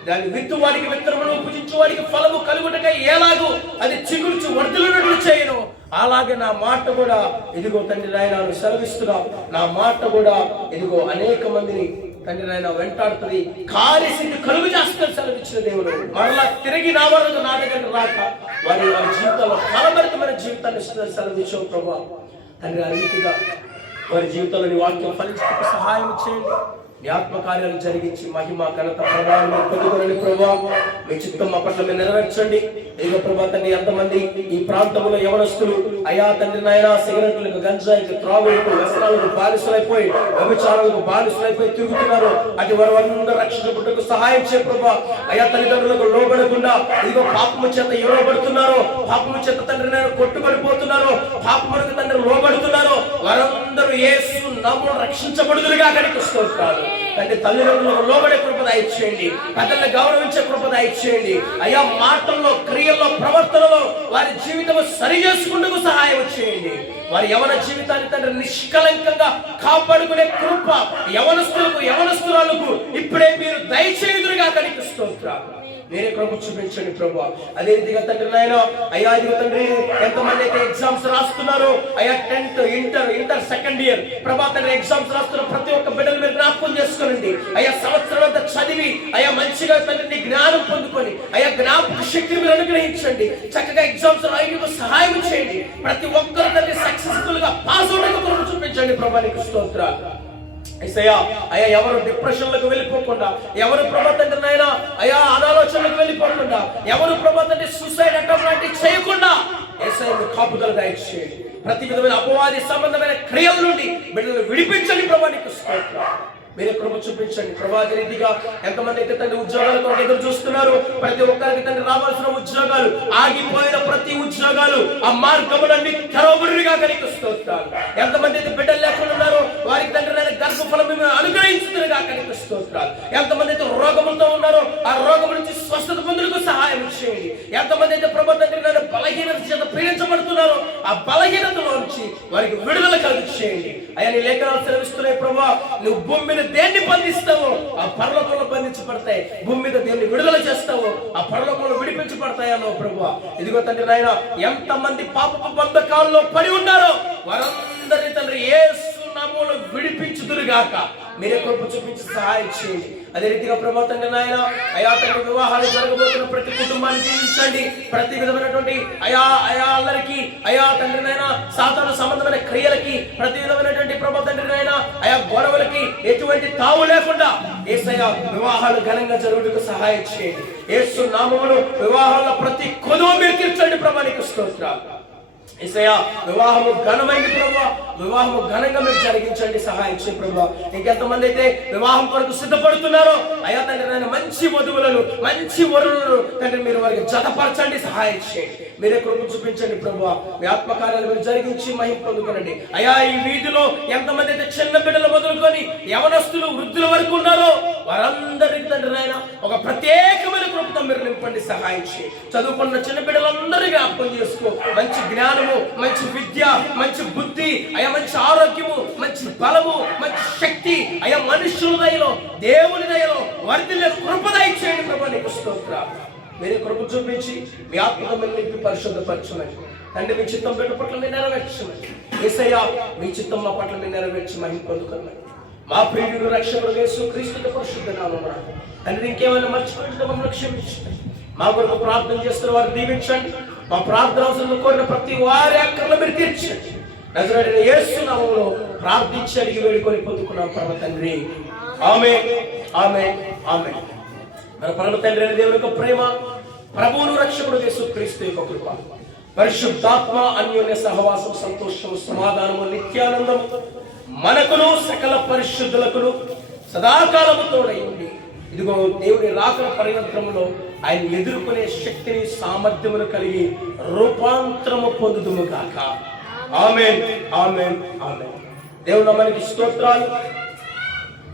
దాన్ని విత్తు వారికి విత్తనమును, భుజించు వారికి ఫలము కలుగుటకై ఎలాగూ అది చిగుర్చు వర్ధులున్నట్లు చేయను, అలాగే నా మాట కూడా ఇదిగో తండ్రి నాయన సెలవిస్తున్నావు. నా మాట కూడా ఇదిగో అనేక మందిని తండ్రి నాయన వెంటాడుతుంది, కార్యసిద్ధి కలుగు చేస్తారు సెలవిచ్చిన దేవుడు. మరలా తిరిగి నా వరకు నా దగ్గర రాక వారి జీవితంలో ఫలభరితమైన జీవితాన్ని సెలవిచ్చావు ప్రభా. తండ్రి ఆ రీతిగా వారి జీవితంలో నీ వాక్యం ఫలించడానికి సహాయం చేయండి. నీ ఆత్మకార్యాలు జరిగించి మహిమ ఘనత ప్రభావం పొందుకోండి ప్రభా. మీ చిత్తం మా పట్ల మీరు నెరవేర్చండి. ఇదిగో ప్రభా తండ్రి, ఎంతమంది ఈ ప్రాంతంలో యవనస్తులు అయా తండ్రి నాయన సిగరెట్లకు, గంజాయికి, త్రాగులకు, వ్యసనాలకు బానిసలైపోయి, వ్యభిచారాలకు బానిసలైపోయి తిరుగుతున్నారు. అటు వారందరూ రక్షించబడుటకు సహాయం చేయ ప్రభా. అయా తల్లిదండ్రులకు లోబడకుండా ఇదిగో పాపము చేత ఇవ్వబడుతున్నారు, పాపము చేత తండ్రి నాయన కొట్టుబడిపోతున్నారు, పాపములకు తండ్రి లోబడుతున్నారు. వారందరూ యేసు నామములో రక్షించబడుదురుగా కనిపిస్తున్నారు. తండ్రి తల్లిదండ్రులకు లోబడే కృప దయచేయండి, పెద్దలను గౌరవించే కృప దయచేయండి. అయా మాటల్లో, క్రియల్లో, ప్రవర్తనలో వారి జీవితం సరి చేసుకుంటూ సహాయం చేయండి. వారి యవన జీవితాన్ని తండ్రి నిష్కలంకంగా కాపాడుకునే కృప యవనస్తులకు, యవనస్తురాలకు ఇప్పుడే మీరు దయచేయుదురుగా కనిపిస్తున్నారు. మీరే కృప చూపించండి ప్రభా. అదే రీతిగా తండ్రి నాయన అయ్యా ఇదిగో తండ్రి, ఎంతమంది అయితే ఎగ్జామ్స్ రాస్తున్నారో అయ్యా 10th, ఇంటర్ సెకండ్ ఇయర్ ప్రభా తండ్రి ఎగ్జామ్స్ రాస్తున్న ప్రతి ఒక్క బిడ్డలు మీరు జ్ఞాపకం చేసుకోండి. అయ్యా సంవత్సరం అంతా చదివి అయ్యా మంచిగా తండ్రి జ్ఞానం పొందుకొని అయ్యా జ్ఞాపక శక్తిని మీరు అనుగ్రహించండి. చక్కగా ఎగ్జామ్స్ రాయడానికి సహాయం చేయండి. ప్రతి ఒక్కరు తండ్రి సక్సెస్ఫుల్ గా పాస్ అవడానికి కృప చూపించండి ప్రభా. నీకు స్తోత్రాలు. అయ్యా ఎవరు డిప్రెషన్ లకు వెళ్ళిపోకుండా, ఎవరు ప్రభా తండ్రి నాయన అయ్యా అనాలోచనలకు వెళ్ళిపోకుండా, ఎవరు ప్రభా తండ్రి సూసైడ్ అటెంప్ట్ లాంటివి చేయకుండా యేసయ్య కాపుదల దయచేయండి. ప్రతి విధమైన అపవాది సంబంధమైన క్రియల నుండి బిడ్డలను విడిపించండి ప్రభా. నీకు స్తోత్రాలు. మీరే కృప చూపించండి ప్రభా. రీతిగా ఎంతమంది అయితే తండ్రి ఉద్యోగాల కొరకు ఎదురు చూస్తున్నారు, ప్రతి ఒక్కరికి తండ్రి రావాల్సిన ఉద్యోగాలు, ఆగిపోయిన ప్రతి ఉద్యోగాలు ఆ మార్గములన్నీ తెరవబడుగా కనిపిస్తున్నారు. ఎంతమంది అయితే బిడ్డలు లేకుండా ఉన్నారో వారికి తండ్రి నేను గర్భఫలం అనుగ్రహించుగా కనిపిస్తున్నారు. ఎంతమంది అయితే రోగములతో ఉన్నారో ఆ రోగం నుంచి స్వస్థత పొందుటకు సహాయం చేయండి. ఎంతమంది అయితే ప్రభు తండ్రి నేను బలహీనత చేత పీడించబడుతున్నారో ఆ బలహీనతలో నుంచి వారికి విడుదల కలిగి చేయండి. అయ్యా నీ లేఖనాలు సెలవిస్తున్నాయి ప్రభా, నువ్వు భూమి మీద దేన్ని బంధిస్తావో ఆ పరలోకంలో బంధించబడతాయి, భూమి మీద దేన్ని విడుదల చేస్తావో ఆ పరలోకంలో విడిపించబడతాయి అన్నావు ప్రభు. ఇదిగో తండ్రి నాయన ఎంతమంది పాపపు బంధకాల్లో పడి ఉన్నారో వారందరినీ తండ్రి యేసు నామములో విడిపించుదురుగాక. మీరే కృప చూపించి సహాయం చేయండి. అదే రీతిగా ప్రభు తండ్రి నాయన అయా తండ్రి వివాహాలు జరగబోతున్న ప్రతి కుటుంబాన్ని దీవించండి. ప్రతి విధమైనటువంటి అయా అల్లరికి అయా తండ్రి నాయన సాతాను సంబంధమైన క్రియలకి, ప్రతి విధమైనటువంటి ప్రభు తండ్రి నాయన అయా గొడవలకి ఎటువంటి తావు లేకుండా యేసయ్య వివాహాలు ఘనంగా జరుగుటకు సహాయం చేయండి. యేసు నామములో వివాహాల ప్రతి కొదువు మీరు తీర్చండి ప్రభా. నీకు స్తోత్రాలు. యేసయ్యా వివాహము ఘనమైంది ప్రభా, వివాహము ఘనంగా మీరు జరిగించండి, సహాయం చేయండి ప్రభా. ఇంకెంతమంది అయితే వివాహం కొరకు సిద్ధపడుతున్నారో అయ్యా తండ్రి నాయన మంచి వధువులను, మంచి వరులను తండ్రి మీరు వారికి జతపరచండి, సహాయం చేయండి. మీరే కృప చూపించండి ప్రభా. మీ ఆత్మకార్యాలు మీరు జరిగించి మహిమ పొందుకోనండి. అయ్యా ఈ వీధిలో ఎంతమంది అయితే చిన్న బిడ్డలు మొదలుకొని యవనస్తులు, వృద్ధుల వరకు ఉన్నారో వారందరికీ తండ్రి నాయన ఒక ప్రత్యేకమైన కృపతో మీరు నింపండి, సహాయం చేయండి. చదువుకున్న చిన్న బిడ్డలందరూ జ్ఞాపకం చేసుకో. మంచి జ్ఞానము, మంచి విద్య, మంచి బుద్ధి, అయ్యా మంచి ఆరోగ్యము, మంచి బలము, మంచి శక్తి అయ్యా మనుషుల దయలో, దేవుని దయలో వర్ధిల్లే కృప దయచేయండి ప్రభా. నీకు స్తోత్రాలు. మీరే కృప చూపించి మీ ఆత్మతో నింపి పరిశుద్ధపరచమని తండ్రి మీ చిత్తం బిడ్డ పట్ల మీరు నెరవేర్చమని. యేసయ్యా మీ చిత్తం మా పట్ల మీరు నెరవేర్చి మహిమ పొందుకోమని మా ప్రియుడు రక్షకుడు యేసు క్రీస్తు పరిశుద్ధ నామమున తండ్రి ఇంకేమైనా మర్చిపోయింటే మమ్మల్ని క్షమించండి. మా కొరకు ప్రార్థన చేస్తున్న వారిని దీవించండి. మా ప్రార్థన అవసరంలో కోరిన ప్రతి వారి అక్కర్లు మీరు తీర్చండి. నజరేయుడైన యేసు నామములో ప్రార్థించి అడిగి వేడుకొని పొందుకున్నాం పరమ తండ్రి. ఆమేన్, ఆమేన్, ఆమేన్. మన పరమ తండ్రి అయిన దేవుని యొక్క ప్రేమ, ప్రభువును రక్షకుడు యేసు క్రీస్తు యొక్క కృప, పరిశుద్ధాత్మ అన్యోన్య సహవాసం, సంతోషము, సమాధానము, నిత్యానందము మనకును సకల పరిశుద్ధులకును సదాకాలము తోడై ఉండి ఇదిగో దేవుని రాకడ పర్యంత్రములో ఆయన ఎదుర్కొనే శక్తిని, సామర్థ్యమును కలిగి రూపాంతరము పొందుదుము గాక. ఆమేన్, ఆమేన్, ఆమేన్. దేవుని మనకి స్తోత్రాలు.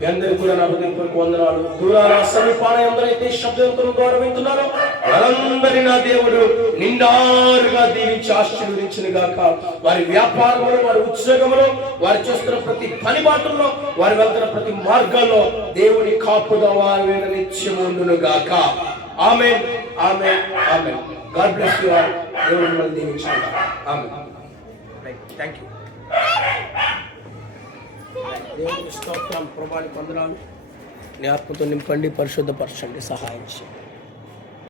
మీ అందరికీ కూడా నా హృదయపూర్వక వందనాలు. దూరాల సమీపాన ఎందరైతే శబ్దంతరం ద్వారా వింటున్నారో వాళ్ళందరి నా దేవుడు నిండారుగా దీవించి ఆశీర్వదించును గాక. వారి వ్యాపారంలో, వారి ఉద్యోగంలో, వారు చేస్తున్న ప్రతి పని బాటల్లో, వారు వెళ్తున్న ప్రతి మార్గాల్లో దేవుని కాపుదల వారి మీద నిత్యము ఉండును గాక. ఆమేన్, ఆమేన్, ఆమేన్. God bless you all. దేవుడు మిమ్మల్ని దీవించును గాక. ఆమేన్. Thank you. దేవునికి స్తోత్రం, ప్రభాని పొందడాలు. నీ ఆత్మతో నింపండి, పరిశుద్ధపరచండి, సహాయం చేయండి.